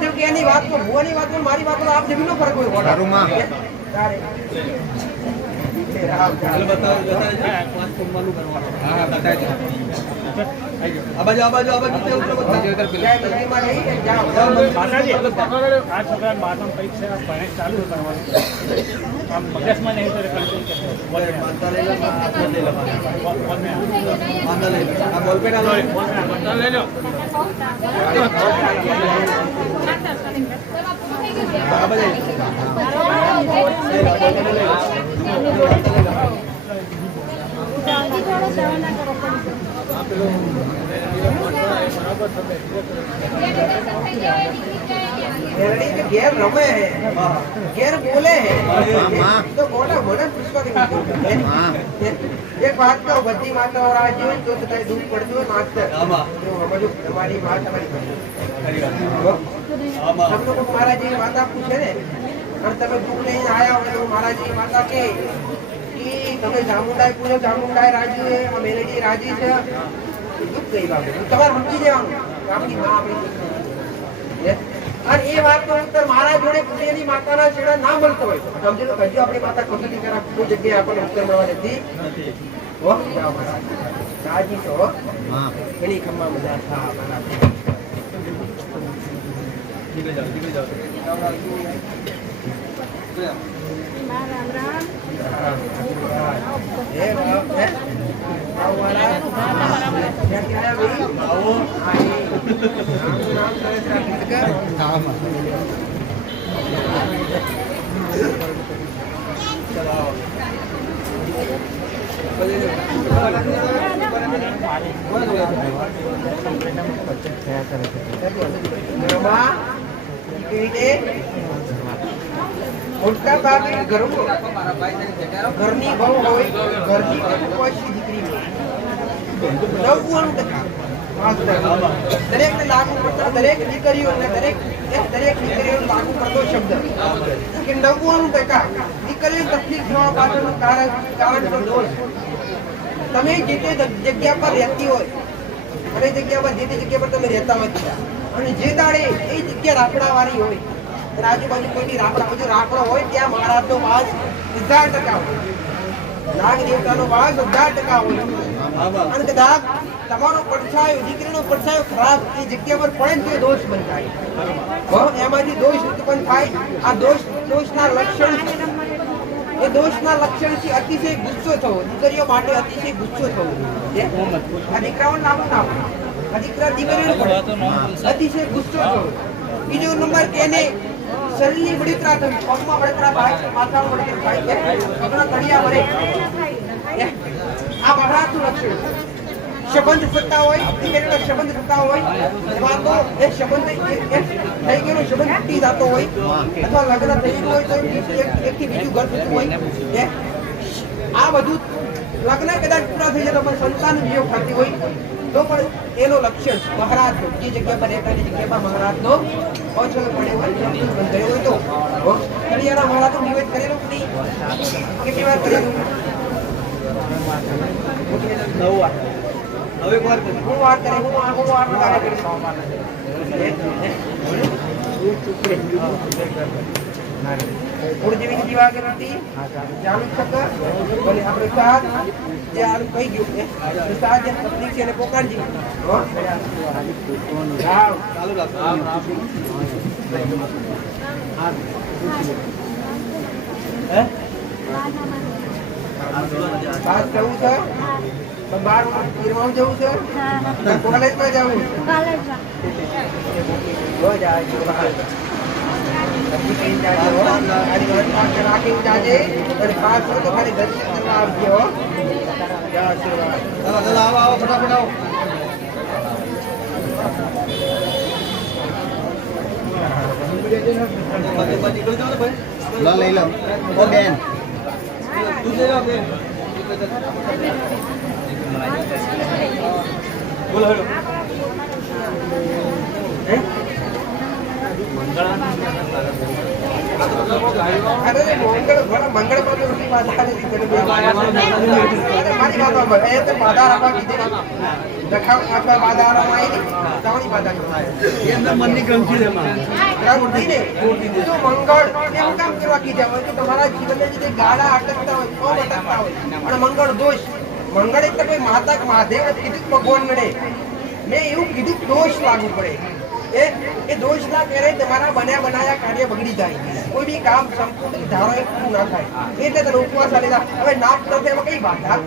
કેમ કે એની વાતમાં ભુવાની વાતમાં મારી વાતમાં આપ જમીનો ફરક હોય તારું માં. તારે હાલ બતાવો પાંચ સોમવારનું કરવાનું હા બતાવી દો આ બાજુ તે ઉપર બતાવો જય મંદિરમાં રહી જાઓ માતાજી આ છોકરા બારમાં પરીક્ષા ભણે ચાલુ કરવાનું આમ મગજમાં નહીં તો કંટ્રોલ કરશે. માનતા લઈ લો હાથમાં લઈ લો માનતા લઈ લો આ બોલપેન આલો લઈ લો. આ બાજુ મેરડી के घेर रमे है घेर बोले है तो गोटा મને પુષ્પા કે એક વાત કહું બધી માતા और आज जो तो કઈ દુઃખ પડતું હોય માસ્ટર આમાં તો અમારી તમારી વાત તમારી ખરી વાત આમાં हम लोग महाराज जी माता पूछे ने और તમે દુઃખ લઈને આયા હોય તો महाराज जी माता કે તમે જામુંડાઈ પૂરો જામુંડાઈ રાજી છે આ મેલેડી રાજી છે દુઃખ કઈ બાબત તમારે સમજી જવાનું આપણી માં આપણી અને એ વાતનો ઉત્તર મારા જોડે પૂજ્યની માતાના છેડા ના મળતો હોય સમજી લો હજુ આપણી માતા કસોટી કરા કોઈ જગ્યાએ આપણને ઉત્તર મળવા નથી હો જાઓ મહારાજ રાજી છો ઘણી ખમ્મા મજા થા મારા નીકળી જાઓ મોટા ભાગે ઘરની બહુ હોય ઘરની કુવાસી દીકરી હોય 99% દરેકને લાગુ પડતા દરેક દીકરીઓને દરેક દીકરીઓને લાગુ પડતો શબ્દ કે 99% દીકરીઓ તકલીફ થવા પાછળનું કારણ તો દોષ તમે જે તે જગ્યા પર રહેતી હોય અને જગ્યા પર જે તે જગ્યા પર તમે રહેતા હોય અને જે દાડે એ જગ્યા રાફડા વાળી હોય આજુબાજુ કોઈની રાફડો હોય ત્યાં મહારાજનો વાસ 1000% હોય નાગ દેવતાનો વાસ 1000% હોય અને કદાચ તમારો પડછાયો દીકરીનો પડછાયો ખરાબ એ જગ્યા પર પડે તો દોષ બંધાય એમાંથી દોષ ઉત્પન્ન થાય આ દોષના લક્ષણ એ દોષના લક્ષણથી અતિશય ગુસ્સો થવો દીકરીઓ માટે અતિશય ગુસ્સો થવો આ દીકરાઓને લાગુ ના પડે આ દીકરીઓને અતિશય ગુસ્સો થવો બીજો નંબર તેને શરીરની બળતરા થવી પગમાં બળતરા થાય માથામાં બળતરા થાય પગના તળિયા ભરે આ મહારાજનું લક્ષણ સંબંધ થતા હોય દીકરીના સંબંધ થતા હોય એમાં તો એ સંબંધ થઈ ગયેલો સંબંધ તૂટી જતો હોય અથવા લગ્ન થઈ ગયું હોય તો એકથી બીજું ઘર થતું હોય આ બધું લગ્ન કદાચ પૂરા થઈ જાય પણ સંતાન વિયોગ થતી હોય તો પણ એનો લક્ષણ મહારાજનો જે જગ્યા પર રહેતા જગ્યા પર મહારાજનો ઓછો પડ્યો હોય બંધાયો હોય તો કલિયાના મહારાજનું નિવેદ કરેલું કે નહીં કેટલી વાર કરેલું હવે એક વાર હું વાત કરે હું વાત તારે કરીશ જેવી દીવા કરતી ચાલુ થતા ભલે આપણે સાથ જે આ કહી ગયું કે સાથ જે તકલીફ છે એને પોકારજી ચાલુ રાખો પાસ જવું છે તો બાર ફિરવામાં જવું છે કોલેજમાં જવું રાખીને જાજે અને પાસ હોય તો ખાલી દર્શન કરવા આવજો ચાલો ચાલો આવો આવો ફટાફટ આવો લો લઈ લો ઓ બેન તું લઈ લો બેન બોલો હેલો મંગળ મારી બાધા રાખવા કીધી દખાવ આપવા બાધા રમાઈ તમારી બાધા એ અંદર મનની ગ્રંથિ છે માં મંગળ એવું કામ કરવા કીધા હોય કે તમારા જીવનને જે ગાળા અટકતા હોય તો અટકતા હોય અને મંગળ દોષ મંગળ એટલે કોઈ માતા મહાદેવ કીધું ભગવાન નડે મેં એવું કીધું દોષ લાગુ પડે એ દોષ ના કરે તમારા બન્યા બનાયા કાર્ય બગડી જાય કોઈ બી કામ સંપૂર્ણ ધારો એ પૂરું ના થાય એટલે તને ઉપવાસ આલેલા હવે નાપ ન થાય એમાં કઈ બાધા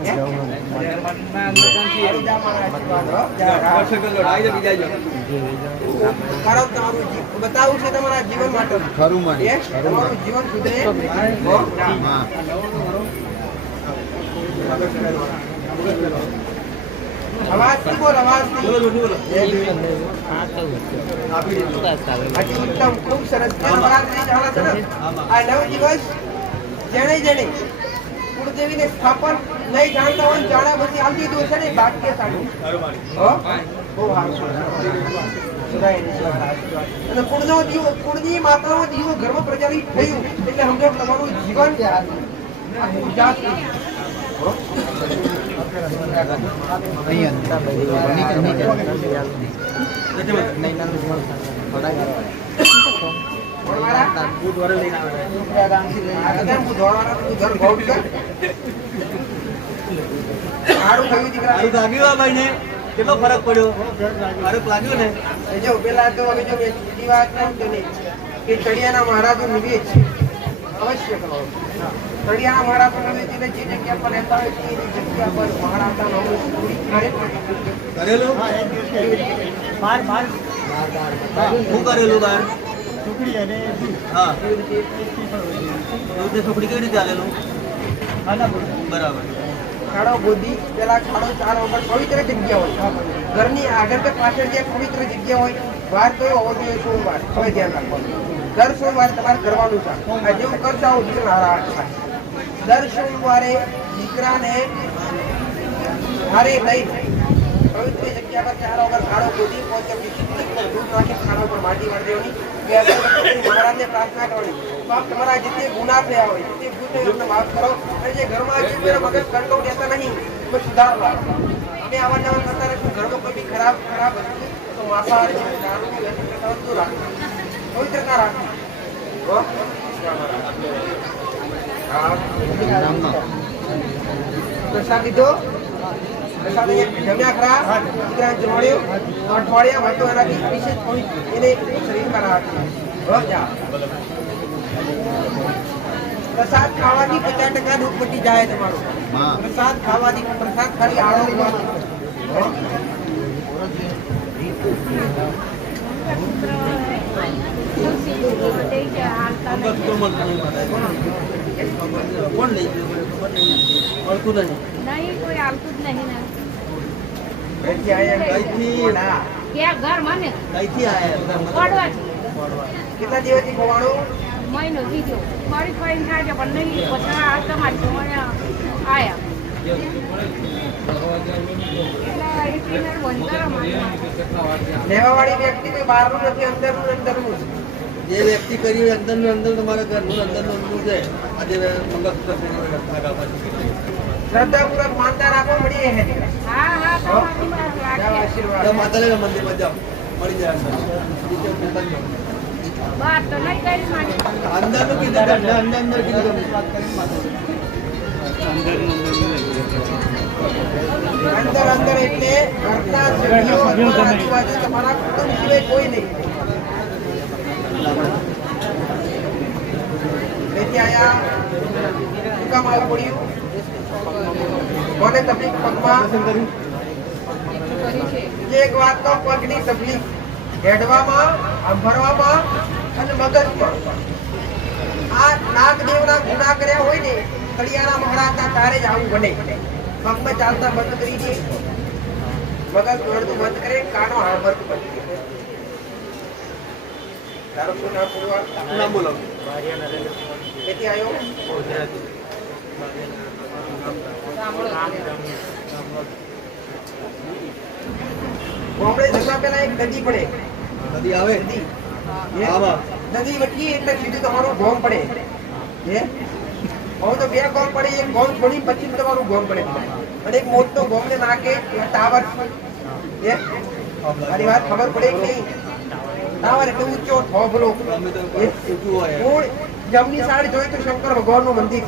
કારણ તમારું બતાવું છે તમારા જીવન માટે ખરું માં તમારું જીવન સુધરે અવાજથી બોલ અવાજથી ઉત્તમ ખૂબ સરસ નવરાત્રી ચાલે છે ને આ 9 દિવસ જેણે જેણે કુળદેવીને સ્થાપન નહીં જાણતા હોય જાણા બધી આલતી દો છે ને બાકી સાડું હો બહુ અને કુળની માતાનો દીવો ઘરમાં પ્રજ્વલિત થયું એટલે સમજો તમારું જીવન ઉજાસ ભાઈ ને કેટલો ફરક પડ્યો ફરક લાગ્યો ને જો પેલા તો હવે જો બીજી વાત કે ચડિયાના મહારાજો નિવેદ અવશ્ય કરો ચડિયાના મહારાજો નિવેદ એટલે જે જગ્યા પર રહેતા હોય તે જગ્યા પર મહારાજા નવું કરેલું શું કરેલું બાર હા છોકરી કેવી રીતે આલેલું બરાબર ખાડો ગોદી પેલા ખાડો ચાર વગર પવિત્ર જગ્યા હોય ઘરની આગળ કે પાછળ જે પવિત્ર જગ્યા હોય વાર કયો હોવો જોઈએ સોમવાર હવે ધ્યાન રાખવાનું દર સોમવારે તમારે કરવાનું છે આ જેવું કરતા હોવ દીકરા નારાજ થાય દર સોમવારે દીકરાને હારે લઈ પવિત્ર જગ્યા પર ચાર વગર ખાડો ગોદી દૂધ નાખી ખાડા પર માટી વાળી દેવાની મહારાજને પ્રાર્થના કરવાની બાપ તમારા જે ગુના થયા હોય તે ગુને માફ કરો અને જે ઘરમાં જે મેરા મગજ કરતો રહેતા નહીં તો સુધાર લાવો અમે આવા જવા કરતા રહીશું ઘરમાં કોઈ બી ખરાબ વસ્તુ તો માંસાહારી દારૂ વસ્તુ રાખો પવિત્રતા રાખો પ્રસાદ લીધો પ્રસાદ જમ્યા ખરા દીકરા જમાડ્યો અઠવાડિયા વાંચો એનાથી વિશેષ એને શરીરમાં રાખી પ્રસાદ ખાવાથી 50% દુઃખ મટી જાય તમારું પ્રસાદ ખાવાથી પ્રસાદ ખાલી આળો કોણ લઈ ગયું મળતું નહીં નહીં કોઈ આવતું જ નહીં ને કઈથી આયા ક્યાં ઘર મને કઈથી આયા પડવાથી કેટલા દિવસથી ખવાણું મહિનો દીધો ફરી ફરીને થાય છે પણ નહીં પછી આ તમારી જોડે આયા લેવા વાળી વ્યક્તિ કોઈ બહારનું નથી અંદરનું અંદરનું જે વ્યક્તિ કરી હોય અંદરનું અંદર તમારા ઘરનું અંદરનું છે આજે મંગળસૂત્ર શ્રદ્ધાપૂર્વક માનતા રાખો, મળીએ હે દીકરા. હા હા તમારી વાત જાઓ, રાખીએ. આશીર્વાદ. જાઓ, માતાજીના મંદિરમાં જાઓ, મળી જાય અંદર. વાત તો નહીં કરી મારી. અંદરનું કીધું તમને, અંદર કીધું તમને. અંદર અંદર એટલે ઘરના સભ્યો અથવા આજુબાજુ તમારા કુટુંબ સિવાય કોઈ નહીં. તેથી આયા શું કામ આવું પડ્યું? કોને તકલીફ પગમાં? એક વાત તો પગની તકલીફ, હેડવામાં, સાંભળવામાં અને મગજમાં. આ નાગદેવના ગુના કર્યા હોય ને, કડિયાના મહારાજના તારે જ આવું બને. પગમાં ચાલતા બંધ કરી દે, મગજ દોડતું બંધ કરે, કાનો સાંભળતું બંધ કરે. તારું શું નામ બોલવા? નામ બોલો. ક્યાંથી આવ્યો? બોમ્બે જતા પહેલા એક નદી પડે. નદી આવે. નદી. આમાં. નદી વટી એટલે સીધું તમારું ગોમ પડે. હે? હવે તો બે ગોમ પડે, એક ગોમ છોડી પછી તમારું ગોમ પડે. અને એક મોટો ગોમને નાખે ટાવર. હે? મારી વાત ખબર પડે કે નહીં? ટાવર એટલે ઊંચો થોભલો. અમે તો ઊંચું હોય. મૂળ જમણી સાઈડ જોઈએ તો શંકર ભગવાનનું મંદિર.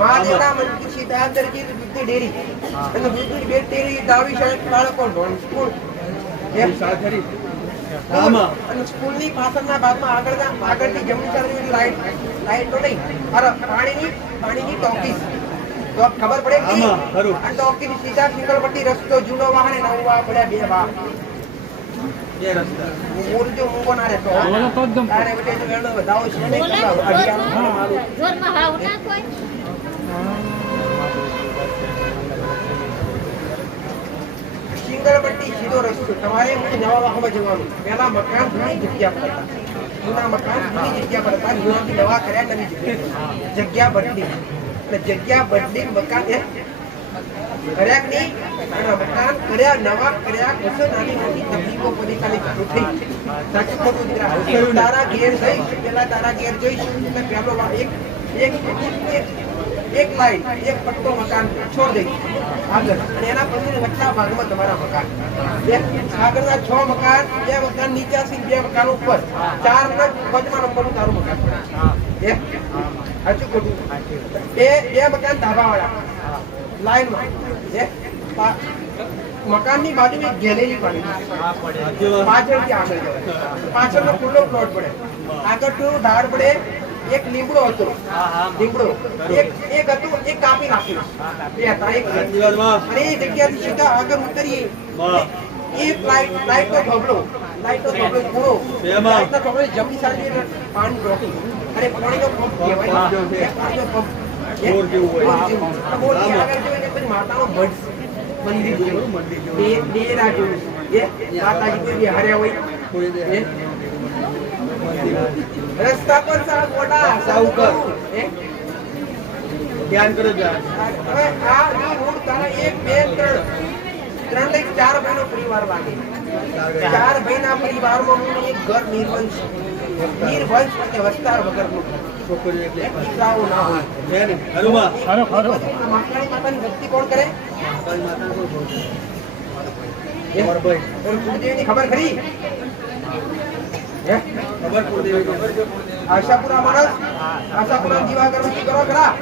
મહાદેવના મંદિર સીધા અંદર જઈએ તો દૂધની ડેરી. અને દૂધની ડેરી ડાબી સાઈડ બાળકો સ્કૂલ. સાખરી. આમાં. અને સ્કૂલની પાછળના ભાગમાં આગળથી જમણી સાઈડ લાઈટ તો નહીં. અરે પાણીની ટોકીસ. તો ખબર પડે કે આમાં, ખરું. આ ટોકીસ સીધા સિંગલપટ્ટી રસ્તો જૂનો વાહન ને નવો વાહન પડ્યા બે વાહન. બે રસ્તા. મૂર્જો મૂંગો ના રહેતો. બોલો તો જ ગમતો. તારે બધે તો એનો વધાવો છે ને અઢિયારનો મારું. જોરમાં હાવ ના કોઈ. સિંગલપટ્ટી સીધો રસ્તો. તમારે નવા વાહમાં જવાનું. પહેલા મકાન જૂની જગ્યા પર હતા. જૂના મકાન જૂની જગ્યા પર હતા. જૂનાથી નવા કર્યા નવી જગ્યા બદલી. અને જગ્યા બદલી મકાન કર્યા કે નહીં? અને મકાન કર્યા, નવા કર્યા, કશો નાની મોટી તકલીફો પરેશાની ચાલુ થઈ. સાચું ખોટું દીકરા? તારા ઘેર જઈશ, પેલા તારા ઘેર જઈશ એટલે પહેલો એક લાઈન, એક પટ્ટો મકાન છોડ દઈશ આગળ. અને એના પછી વચ્ચા ભાગમાં તમારા મકાન. આગળના 6 મકાન, 2 મકાન નીચાથી 2 મકાન ઉપર, 4 ના 5મા નંબરનું તારું મકાન. સાચું ખોટું? બે મકાન ધાબાવાળા લાઈનમાં. મકાનની બાજુમાં એક ગેલેરી પડી. પાછળથી આગળ જવાય. પાછળનો ખુલ્લો પ્લોટ પડે. આગળ ધાર પડે. એક લીમડો હતો. લીમડો એક હતું, એક કાપી નાખ્યું. બે હતા, એક અને એ જગ્યાથી સીધા આગળ ઉતરીએ. એક લાઈટ નો થોભલો પૂરો. લાઈટ નો થોભલો જમણી સાઈડે પાણી રોકી. અને પાણીનો પંપ કહેવાય. પાણીનો પંપ. બોર જેવું હોય. બોરથી આગળ જઈને પછી માતાનો મઢ, મંદિર જેવું, ડેરા જેવું. માતાજી કોઈ હાર્યા હોય. રસ્તા પર સાહુકર. ધ્યાન કરો જા. હવે આ રોડ તારા 1 2 3 લઈ 4 ભાઈનો પરિવાર લાગે. 4 ભાઈના પરિવારમાં હું એક ઘર નિર્વંશ અને વસ્તાર વગરનું. છોકરીઓ એટલે દીકરાઓ ના હોય. છે ને? હનુમા. ખરો ખરો. મહાકાળી માતાની ભક્તિ કોણ કરે? કાળી માતાનું શું બોલ? તમારા ભાઈ. કુળદેવીની ખબર ખરી? ખબર કુળદેવી ખબર છે. આશાપુરા માણસ, આશાપુરા દીવાગરબત્તી કરો ખરા?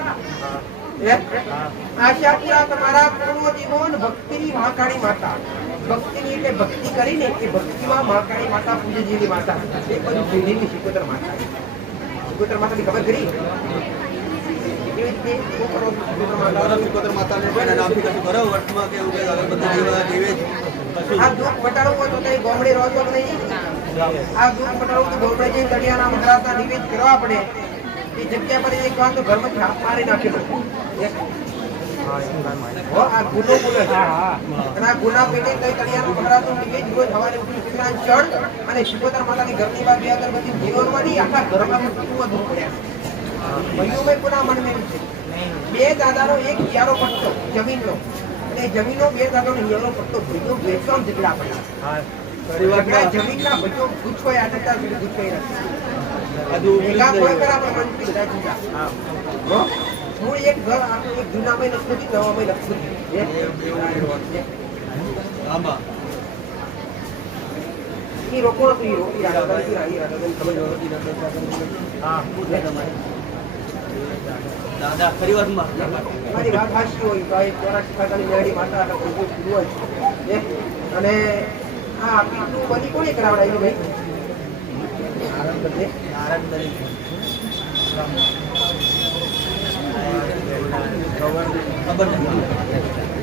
આશાપુરા તમારા પૂર્વજીવન ભક્તિની મહાકાળી માતા. ભક્તિની એટલે ભક્તિ કરીને એ ભક્તિમાં મહાકાળી માતા, પૂજ્યજીની માતા. એ બધું ભીડીની શિકોતર માતા. શિકોતર માતાની ખબર ખરી? કેવી રીતે શું કરો શિકોતર માતા? સિકોતર માતાને કોઈના નામથી કશું કરો વર્ષમાં કે એવું કઈ અગરબત્તી દેવા દેવે જ કશું. આ દુઃખ મટાડવું હોય તો કઈ ગોમડે રહો છો કે નહીં? આ દુઃખ મટાડવું તો ગોમડે જઈને તળિયાના મકરાતા નિવેદ કરવા પડે. એ જગ્યા પર એક વાર તો ઘરમાં છાપ મારી નાખેલો. આ ગુનો બોલે છે. અને આ ગુના પેટે કઈ તળિયાના મકરાતો નિવેદ રોજ સવારે ઉઠી ઉત્તરાયણ ચડ અને શિકોતર માતાની ઘરની બહાર બે અગરબત્તી જીવનમાં નહીં, આખા ઘરમાં કેટલું દુઃખ પડ્યા. મયુભાઈ કોના મનમાં છે? 2 દાદાનો એક યારો પટ્ટો જમીનનો. અને જમીનો 2 દાદાનો યારો પટ્ટો ભઈઓ વેચવામ જેટલા પડ્યા. જમીનના ભઈઓ ગુચ્છોય આટલા ગુચ્છોય નથી. હજુ ભેગા કોઈ કરા પણ મંત્રી બધા જુદા. મૂળ એક ઘર આખું એક જૂનામાં લખવું હતું, નવામાં લખવું હતું. આંબા ઈ રોકો નતું, ઈ રોકી રાખતા નથી, ઈ રાખતા ખબર નથી. હા, લે તમારે. દાદા ફરી વારમાં મારી વાત સાચી હોય તો આ એક 84 મેળી માતા આ કોઈ ગુરુ હોય છે. અને આ પીઠનું બની કોણે કરાવડાવ્યું ભાઈ? નારાયણ બધે નારાયણ દરે ખબર નથી.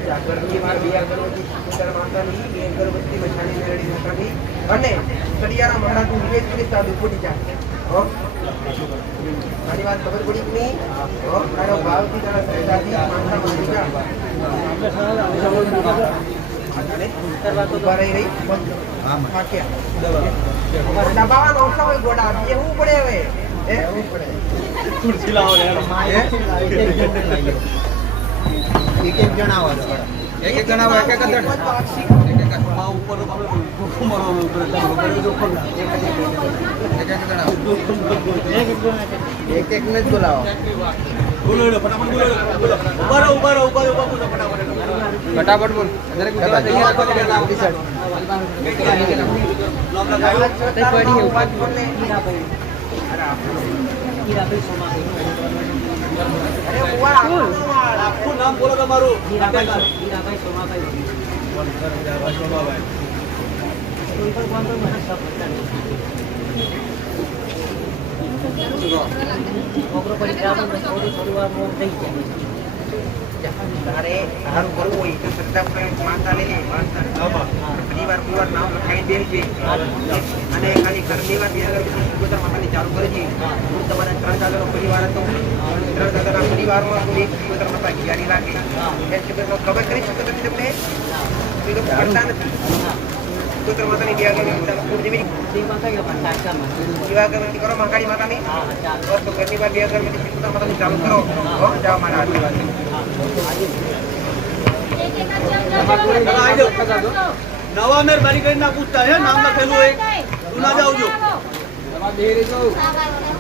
જાગરણની વાર બિયાર ગણવતી શિકોતર માતાની બે અગરબત્તી મછાણી મેળી માતાની અને સરિયાના મહારાજનું નિવેદ કરી સાધુ ફૂટી જાય. હો મારી વાત ખબર પડી કે નહીં? હો તારો ભાવથી તારા સહેજાથી માનતા બની જા. ઉભા રહી થાક્યા. દબાવાનો ઓછો હોય ગોડા એ હું પડે હવે તુલસી લાવો યાર. એક એક જણા આવે છે. એક એક જણા એક એક જણ આ ઉપર આપણે ભૂખું મારવાનું ઉપર એટલે બગડી જો ખબર એક એક ને જ બોલાવો. બોલો ફટાફટ બોલો ઉભા રહો ફટાફટ ફટાફટ બોલ અંદર ગુજરાત આખું નામ બોલો તમારું. તારે સારું કરવું હોય તો શ્રદ્ધાપૂર્વક માનતા લઈ લે. પરિવાર નામ લખાઈ દેજે અને ખાલી ઘરની વાત બે અગરબત્તી શિકોતર માતાની ચાલુ કરજે. હું તમારા 3 દાદાનો પરિવાર હતો. 3 દાદાના પરિવારમાં કોઈ એક શિકોતર માતા ઘિયારી રાખે. એ શિકોતર ખબર કરી શિકોતર તમને કોઈ લોકો કરતા નથી. શિકોતર માતાની બે અગરબત્તી અગરબત્તી કરો મહાકાળી માતાની. તો ઘરની વાત બે અગરબત્તી શિકોતર માતાની ચાલુ કરો. જાઓ મારા આશીર્વાદ. નવા મેર બારી કરી ના પૂછતા હે નામ લખેલું હોય તું ના જાવજો.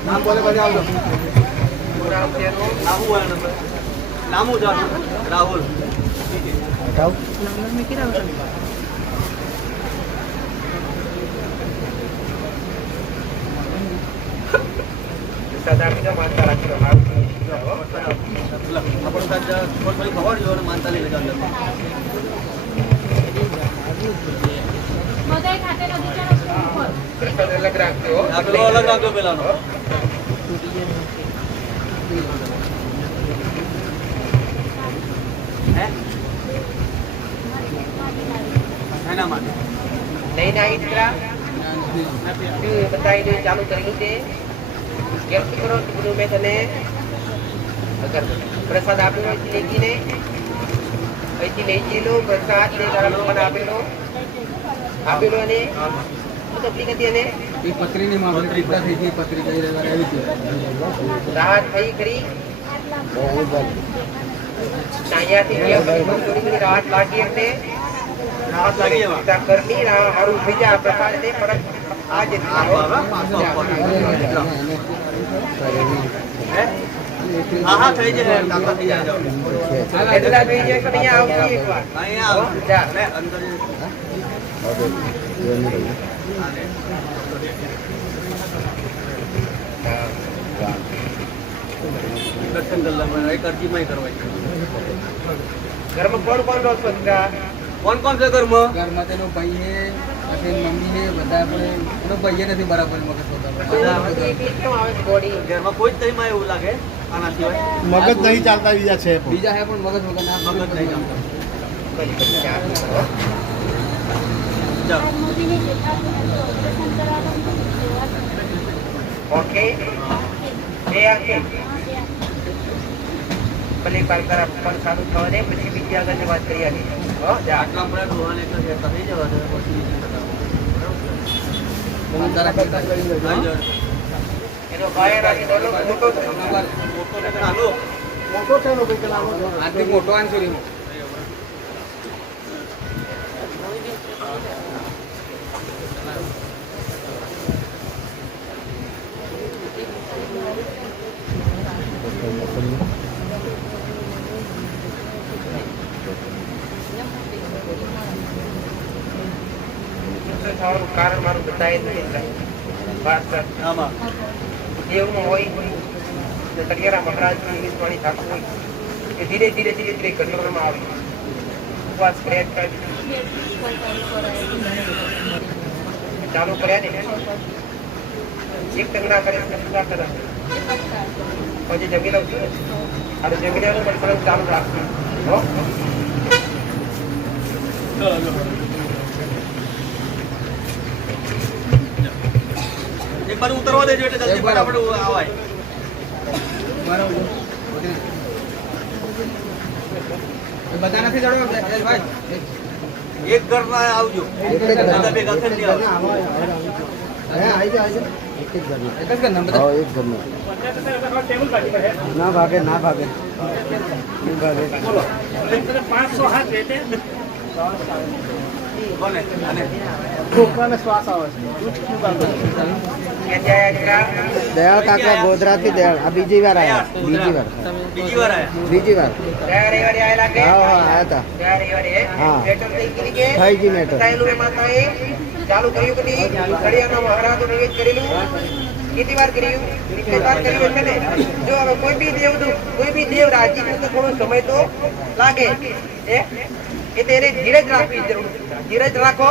નામ બોલે પછી આવજો. નામું રાહુલ. માનતા રાખી ખબર જો માનતા લઈ લેજો. અલગ રાખજો. પેલો અલગ રાખજો પેલાનો. એના માટે લઈને આવી દીકરા બતાવી દે. ચાલુ કરેલું છે. કેમ કરો ગુરુ મેં તને પ્રસાદ આપ્યો અહીંથી લઈ ગયેલો પ્રસાદ ને તારા મને આપેલો અને શું તકલીફ હતી એને એ પત્રીની માં પત્રી થઈ ગઈ. પત્રી કઈ રવિવારે આવી હતી. રાહત થઈ ખરી. અહીંયાથી થોડી ઘણી રાહત લાગી એમને. રાહત લાગી જવા. કરની સારું થઈ જાય પ્રસાદ ને પરત આજે હા થઈ જાય દાખલા થઈ જાય. એટલા થઈ જાય કે અહીંયા આવતી એકવાર અહીંયા જા. અંદર દર્શન કરવા એક અરજીમાં કરવાય. ઘરમાં કોણ કોણ રહો છો દીકરા? કોણ કોણ છે ઘરમાં? ઘરમાં તેનો ભાઈ હે પછી મમ્મી હે બધા આપણે એનો ભાઈ નથી બરાબર મગજ હોતા. કેમ આવે છે બોડી? ઘરમાં કોઈ જ નહીં એવું લાગે આના સિવાય. મગજ નહીં ચાલતા બીજા છે બીજા હે પણ મગજ વગર ના મગજ નહીં જમતા. જાઓ. ઓકે બે આંખે ભલે પાર કરા પણ સારું થવા દે પછી બીજી આગળની વાત કરી આલી. હો જા. આટલા આપણે ડોહાને એક જ થઈ જવા દે પછી એનો ભાઈ રાખી દો મોટો છે. મોટો છે આટલી મોટો આંસુરી થવાનું કારણ મારું બતાવી નથી વાત સર આમાં એવું હોય ને તળિયારા મહારાજની ઇંગ્લિશ વાળી થાકું હોય એ ધીરે ધીરે ધીરે ધીરે કંટ્રોલમાં આવે ઉપવાસ પ્રયાસ કરી ચાલુ કર્યા ને એક ટંગડા કરે ટંગડા કરે પછી જમી લઉં છું અને જમી લેવાનું પણ તરત ચાલુ રાખવું હો એક બાર ઉતરવા દેજો એટલે જલ્દી ફટાફટ આવાય બધા નથી ચડવા ભાઈ એક ઘરમાં આવજો બધા ભેગા થઈને આવજો. એક જ ઘરના બધા ટેબલ બાજુ પર હે ના ભાગે ના ભાગે બોલો 500 હાથ રેતે કોને અને છોકરાને શ્વાસ આવે છે દયાળ કાકા ગોધરા થી દયાળ આ બીજી વાર આયા બીજી વાર બીજી વાર આયા બીજી વાર રવિવારે આયેલા કે હા હા આયા હતા રવિવારે હા. મેટર થઈ ગઈ કે થઈ ગઈ મેટર બતાયેલું એ માતાએ ચાલુ કર્યું કે નહીં ઘડિયાળનો મહારાજ નિવેદ કરેલું કેટલી વાર કર્યું કેટલી વાર કર્યું છે ને જો હવે કોઈ બી દેવ રાજી થાય તો થોડો સમય તો લાગે એ તેને ધીરજ રાખવી જરૂર છે. ધીરજ રાખો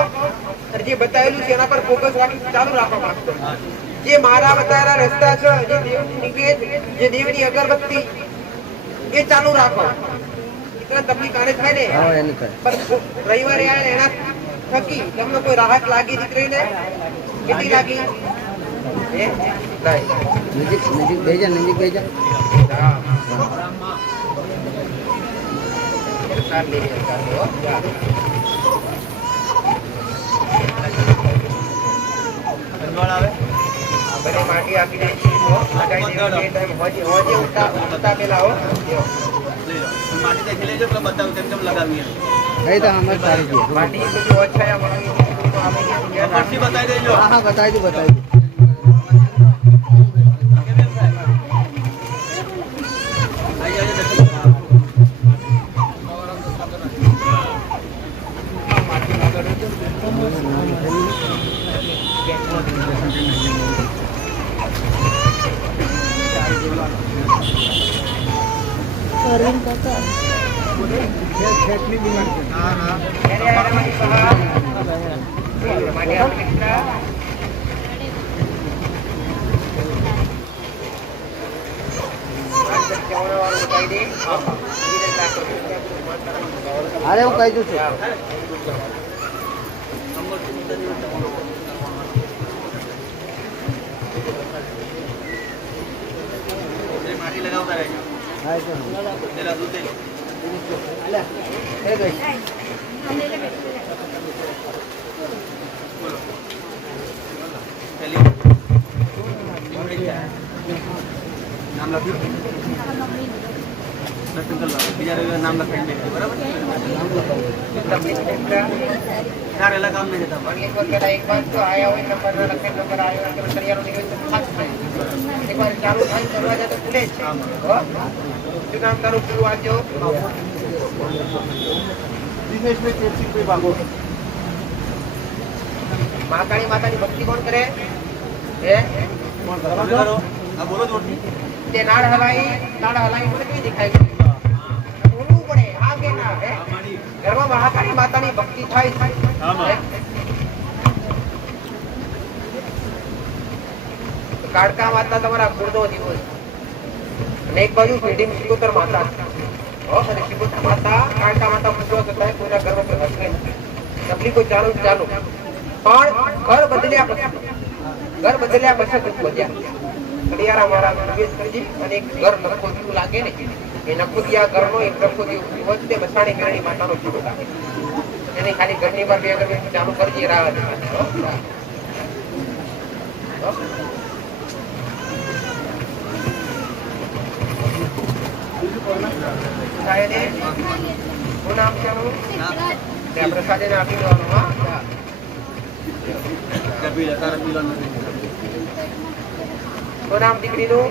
અને જે બતાવેલું છે એના પર ફોકસ રાખી ચાલુ રાખો માસ્ટર જે મારા બતાવેલા રસ્તા છે જે દેવની નિવેદ જે દેવની અગરબત્તી એ ચાલુ રાખો એટલે તકલીફ આને થાય ને હા એને થાય પણ રવિવારે આયા ને એના થકી તમને કોઈ રાહત લાગી દીકરીને કેટલી લાગી એ નહીં નજીક નજીક બેજા નજીક બેજા હા સરકાર લે સરકાર લે હો ધનવાડ આવે બને માટી આપી દે છે હો લગાઈ દે એ ટાઈમ હોજે ઉતા પેલા હો લઈ લો માટી દેખી લેજો એટલે બતાવું તેમ તેમ લગાવીએ કઈ તો હમણાં સારી છે માટી બધું ઓછાયા મળવી આવે છે પરથી બતાવી દેજો હા હા બતાવી દઉં બતાવી દઉં આઈ જાય દર્શન માટી આપી દીકરા બતાવી દે અરે હું કહી દઉં છું માટી લગાવતા રહેજો હા છે પેલા દૂધ દઈ લો એ ગઈ બોલો પેલી નામ લખ્યું દર્શન કરી લો બીજા રવિવાર નામ લખાઈને બેસજો બરાબર ચાર એલા કામ નહીં જતા એક વખત એક બાદ તો આયા હોય નંબર લખે નંબર આવ્યો એટલે તૈયારો નિવેદ ખાસ થાય એકવાર ચાલુ થાય દરવાજા તો ખુલે જ છે હો શું નામ તારું પૂરું વાંચો દિનેશભાઈ કેસરીભાઈ બાગો મહાકાળી માતાની ભક્તિ કોણ કરે હે તમે કરો આ બોલો જોડતી તે નાળ હલાઈ મને કેવી દેખાય બોલવું પડે આ કે ના હે ઘરમાં મહાકાળી માતાની ભક્તિ થાય છે હે? તો કાળકા માતા તમારા કુળનો દિવસ અને એક બાજુ પેઢી શિકોતર માતા છે હો અને શિકોતર માતા કાળકા માતા પૂછવા છતાં કોઈના ઘર પર હસવે નહીં તકલીફો ચાલુ પણ ઘર બદલ્યા પછી દુઃખ વધ્યા કડિયારા મહારાજ નિવેદ કરજી અને એક ઘર નખો જેવું લાગે ને એ નખોદિયા ઘરનો એક નખો જેવું વચ્ચે બસાણી મેળણી માતાનો ચૂડો લાગે એને ખાલી ઘરની પર બે અગરબત્તી ચાલુ કરજી રાહ શું નામ છે એનું? ત્યાં પ્રસાદીને આપી દેવાનું હા ગભી લતા રબીલો નથી શું નામ દીકરીનું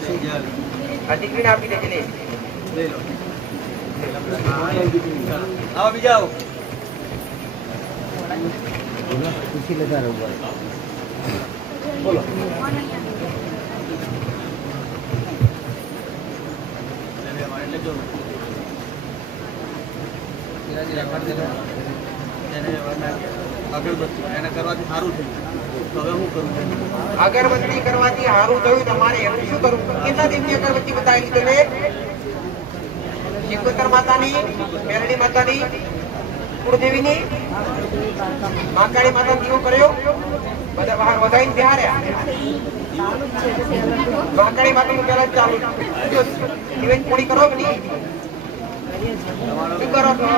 સેજલ આ દીકરીને આપી દેજે લે લઈ લો આવો બીજા આવો અગરબત્તી એને કરવાથી સારું થયું. તો હવે હું કરું? અગરબત્તી કરવાથી સારું થયું તમારે એનું શું કરવું? કેટલા દિવસની અગરબત્તી બતાવી તમે? શિકોતર માતાની, મેરડી માતાની, કુળદેવીની, મહાકાળી માતાનો દીવો કર્યો, બધા બહાર વધાઈને બિહાર્યા. મહાકાળી માતાનું પહેલા જ ચાલુ દિવેન પૂરી કરો કે નહીં? શું કરો છો?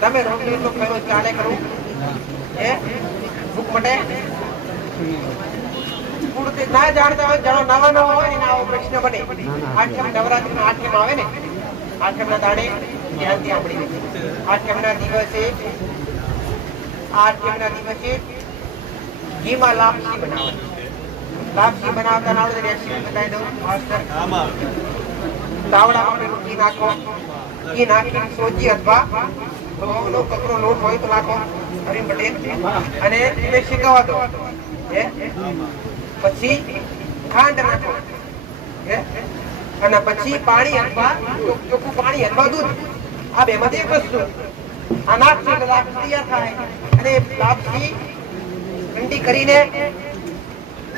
તમે રોટલી તો કરો ચાલે કરું હે ભૂખ મટે પૂરતી ના જાણતા હોય જાણો નવા નવા હોય ને આવો પ્રશ્ન બને. આઠમ નવરાત્રીનો આઠમ આવે ને, આઠમના દાડે ધ્યાનથી સાંભળી લેજો. આઠમના દિવસે ઘીમાં લાપસી બનાવવાની. લાપસી બનાવતા આવડે રેસીપી બતાવી દઉં. માસ્ટર તાવડામાં ઘી નાખો, ઘી નાખીને સોજી અથવા ઘઉંનો કકરો લોટ હોય તો નાખો, હરીમ પટેલ, અને એને શેકાવા દો. પછી ખાંડ નાખો અને પછી પાણી અથવા ચોખ્ખું પાણી અથવા દૂધ, આ બેમાંથી એક વસ્તુ આ નાખશો એટલે લાપસી તૈયાર થાય. અને લાપસી ઠંડી કરીને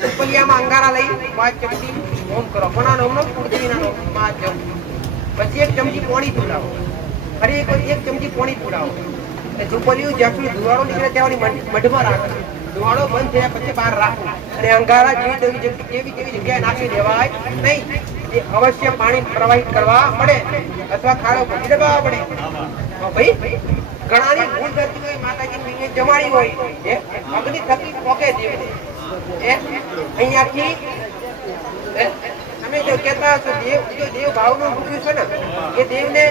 ઉપલિયામાં અંગારા લઈ 5 ચમચી હોમ કરો. કોના નામનો? કુળદેવીના નામનો 5 ચમચી. પછી 1 ચમચી પાણી પીવડાવો, ફરી 1 ચમચી પાણી પીવડાવો. અને ઝુંપલિયું જ્યાં સુધી ધુવાળો નીકળે ત્યાં મઢમાં રાખો. ધુવાળો બંધ થયા પછી બહાર રાખો અને અંગારા જેવી જગ્યાએ નાખી દેવાય નહીં. એ અવશ્ય પાણી પ્રવાહિત કરવા પડે અથવા ખાડો ભરી દબાવવા પડે. ભાઈ ઘણાની ભૂલ થતી હોય, માતાજી જમાડી હોય અગ્નિ થકી પોકે દેવને અહીંયાથી તમે જો કહેતા હશો દેવ ભાવનું મૂક્યું છે ને એ દેવને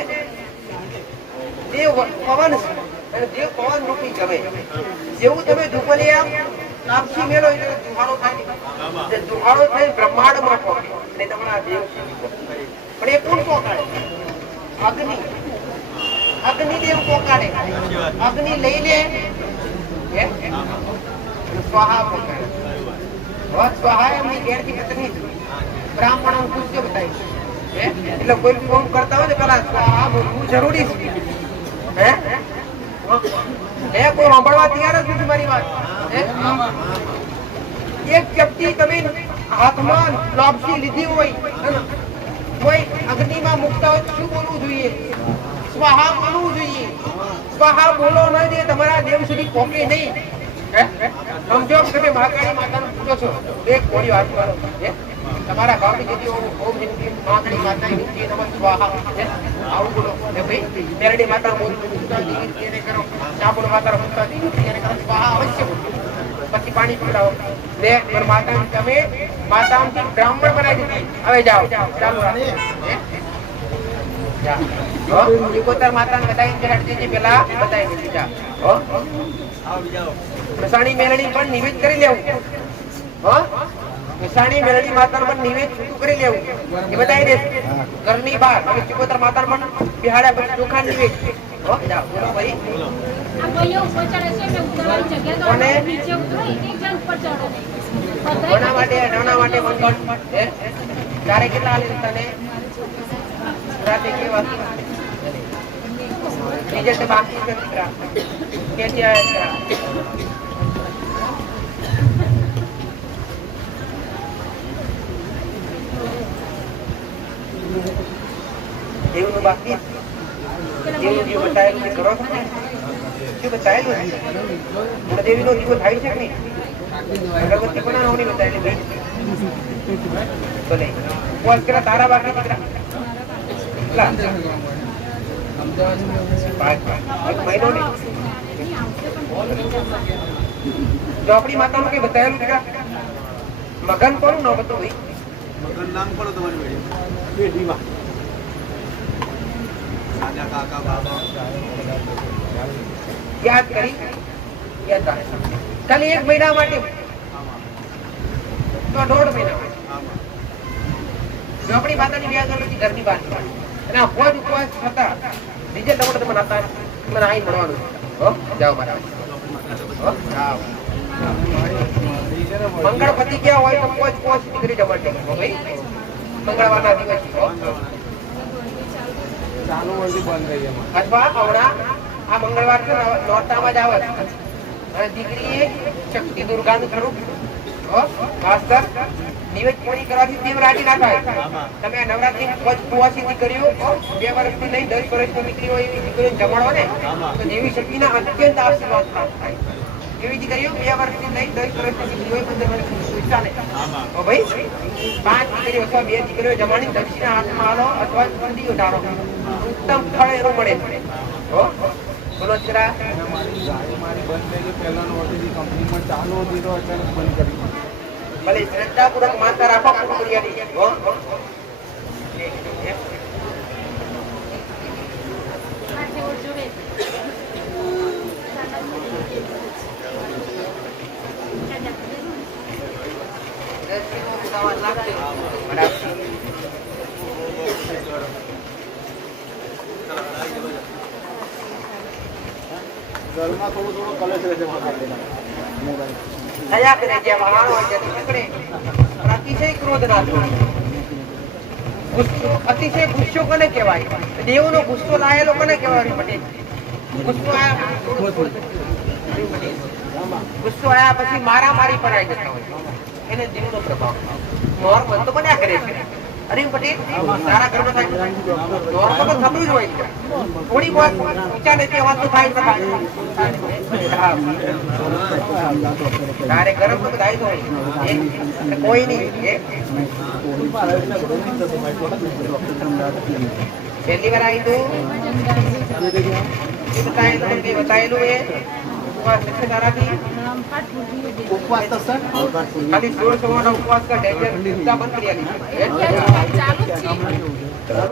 દેવ પવન છે અને દેવ પવન રૂપી ગમે. જેવું તમે ધુપલિયા લાપસી મેળો એટલે દુહાળો થાય, દુહાળો થઈ બ્રહ્માંડમાં પોકે અને તમારા દેવ પણ એ કોણ પોકાડે? અગ્નિદેવ પોકાડે. અગ્નિ લઈને સ્વાહા પોકાડે. સ્વાહા એમની ઘેરથી પત્ની બ્રાહ્મણો પૂછજો બતાવી. એટલે કોઈ બી કામ કરતા હોય ને પેલા સ્વાહા બોલવું જરૂરી છે. કોઈ સાંભળવા તૈયાર જ નથી મારી વાત. એક ચપટી તમે હાથમાં લાપસી લીધી હોય, કોઈ અગ્નિમાં મૂકતા હોય શું બોલવું જોઈએ? સ્વાહા બોલવું જોઈએ. સ્વાહા બોલો નહીં દે તમારા દેવ સુધી પહોંચે નહીં. સમજો તમે મહાકાળી માતાનું પૂછો છો, એક કોળી હાથ કરો તમારા ભાવની જેથી ઓમ હિન્દી મહાકાળી માતા હિન્દી નમઃ સ્વાહા આવું બોલો. ભાઈ મેરડી માતા એને કરો, ચાપુડ માતા પૂછતા એને કરો સ્વાહા અવશ્ય બોલો. પછી પાણી પીવડાવો. લે માતા તમે માતાથી બ્રાહ્મણ બનાવી દીધી. હવે જાઓ ચાલુ રાખો. માતા બતાવી પેલા બતાવી દીધી. મસાણી મેલડી પણ નિવેદ કરી લેવું. મસાણી મેલડી માતા પણ નિવેદ કરી લેવું એ બતાવી દે. ઘરની બહાર ચિકોતર માતા પણ બિહાડ્યા પછી ચોખા નિવેદ. તારે કેટલા આલે તને રાતે કેવા રિઝલ્ટ બાકી છે દીકરા કેટી આયા દેવનું બાકી દેવનું જે બતાવેલું કરો છો ને શું બતાવેલું દેવીનો દીવો થાય છે કે નહીં? અગરબત્તી પણ નવની બતાવેલી ભાઈ ભલે ઉપવાસ કરા તારા બાકી દીકરા મહિનો ને ચોપડી માતાનું કઈ બતાવેલું દીકરા? મગન કોનું ન બતું ભાઈ? મગન નામ કોનું તમારી ભાઈ? રાજા કાકા બાબા યાદ કરી યાદ રાખ. ખાલી 1 મહિના માટે તો 1.5 મહિના ચોપડી માતાની વ્યાજ નથી ઘરની બહાર અને આ કોઈ ઉપવાસ થતા રિઝલ્ટ આવડે તમને હતા મને આઈ મળવાનું હો જાઓ મારા હો જાઓ મંગળપતિ ગયા હોય તો કોઈ કોઈ દીકરી જમણ હો ભાઈ મંગળવારના દિવસે હો ચાલુ વર્ષથી બંધ થઈ જાય અથવા હમણાં આ મંગળવાર નોરતામાં જ આવે અને દીકરીએ શક્તિ દુર્ગાનું સ્વરૂપ માસ્તર નિવેદ પૂરી કરવાથી દેવ રાજી ના થાય તમે આ નવરાત્રી ઉપવાસી દીકરીઓ 2 વર્ષથી લઈ 10 વર્ષની દીકરીઓ એવી દીકરીઓ જમાડો ને તો દેવી શક્તિના અત્યંત આશીર્વાદ પ્રાપ્ત થાય એવી દીકરીઓ 2 વર્ષથી લઈ 10 વર્ષની દીકરીઓ 15 વર્ષની ચાલે ઓ ભાઈ 5 દીકરીઓ અથવા 2 દીકરીઓ જમાડી દક્ષિણા હાથમાં આલો અથવા ચૂંટીઓ ઢાળો ઉત્તમ ફળ એનું મળે હો બોલો જરા મારી બંધ થઈ ગઈ પહેલાનો વર્ષથી કંપનીમાં ચાલુ હતી તો અચાનક બંધ કરી ભલે શ્રદ્ધાપૂર્વક માનતા રાખો કુકરિયાની હો ઘરમાં થોડું કલેશ રહેશે દયા કરે જે વાહન હોય જેથી નીકળે અતિશય ક્રોધ ના થાય ગુસ્સો અતિશય ગુસ્સો કોને કહેવાય દેવનો ગુસ્સો લાયેલો કોને કહેવાય પટેલ ગુસ્સો આયા પછી મારામારી પર આવી જતા હોય એને દેવનો પ્રભાવ નોર્મલ તો બન્યા કરે છે અરે પટેલ સારા ઘરમાં થાય નોર્મલ તો થતું જ હોય છે થોડી બહુ ઊંચા નીચે વાત તો થાય તારે ગરમ તો થાય તો કોઈ નહીં પહેલી વાર આવી તું બતાયેલું એ ઉપવાસ છે તારાથી ઉપવાસ તો સર ખાલી 16 ઉપવાસ का डेंजर બંધ કરી આલી ચાલુ જ છે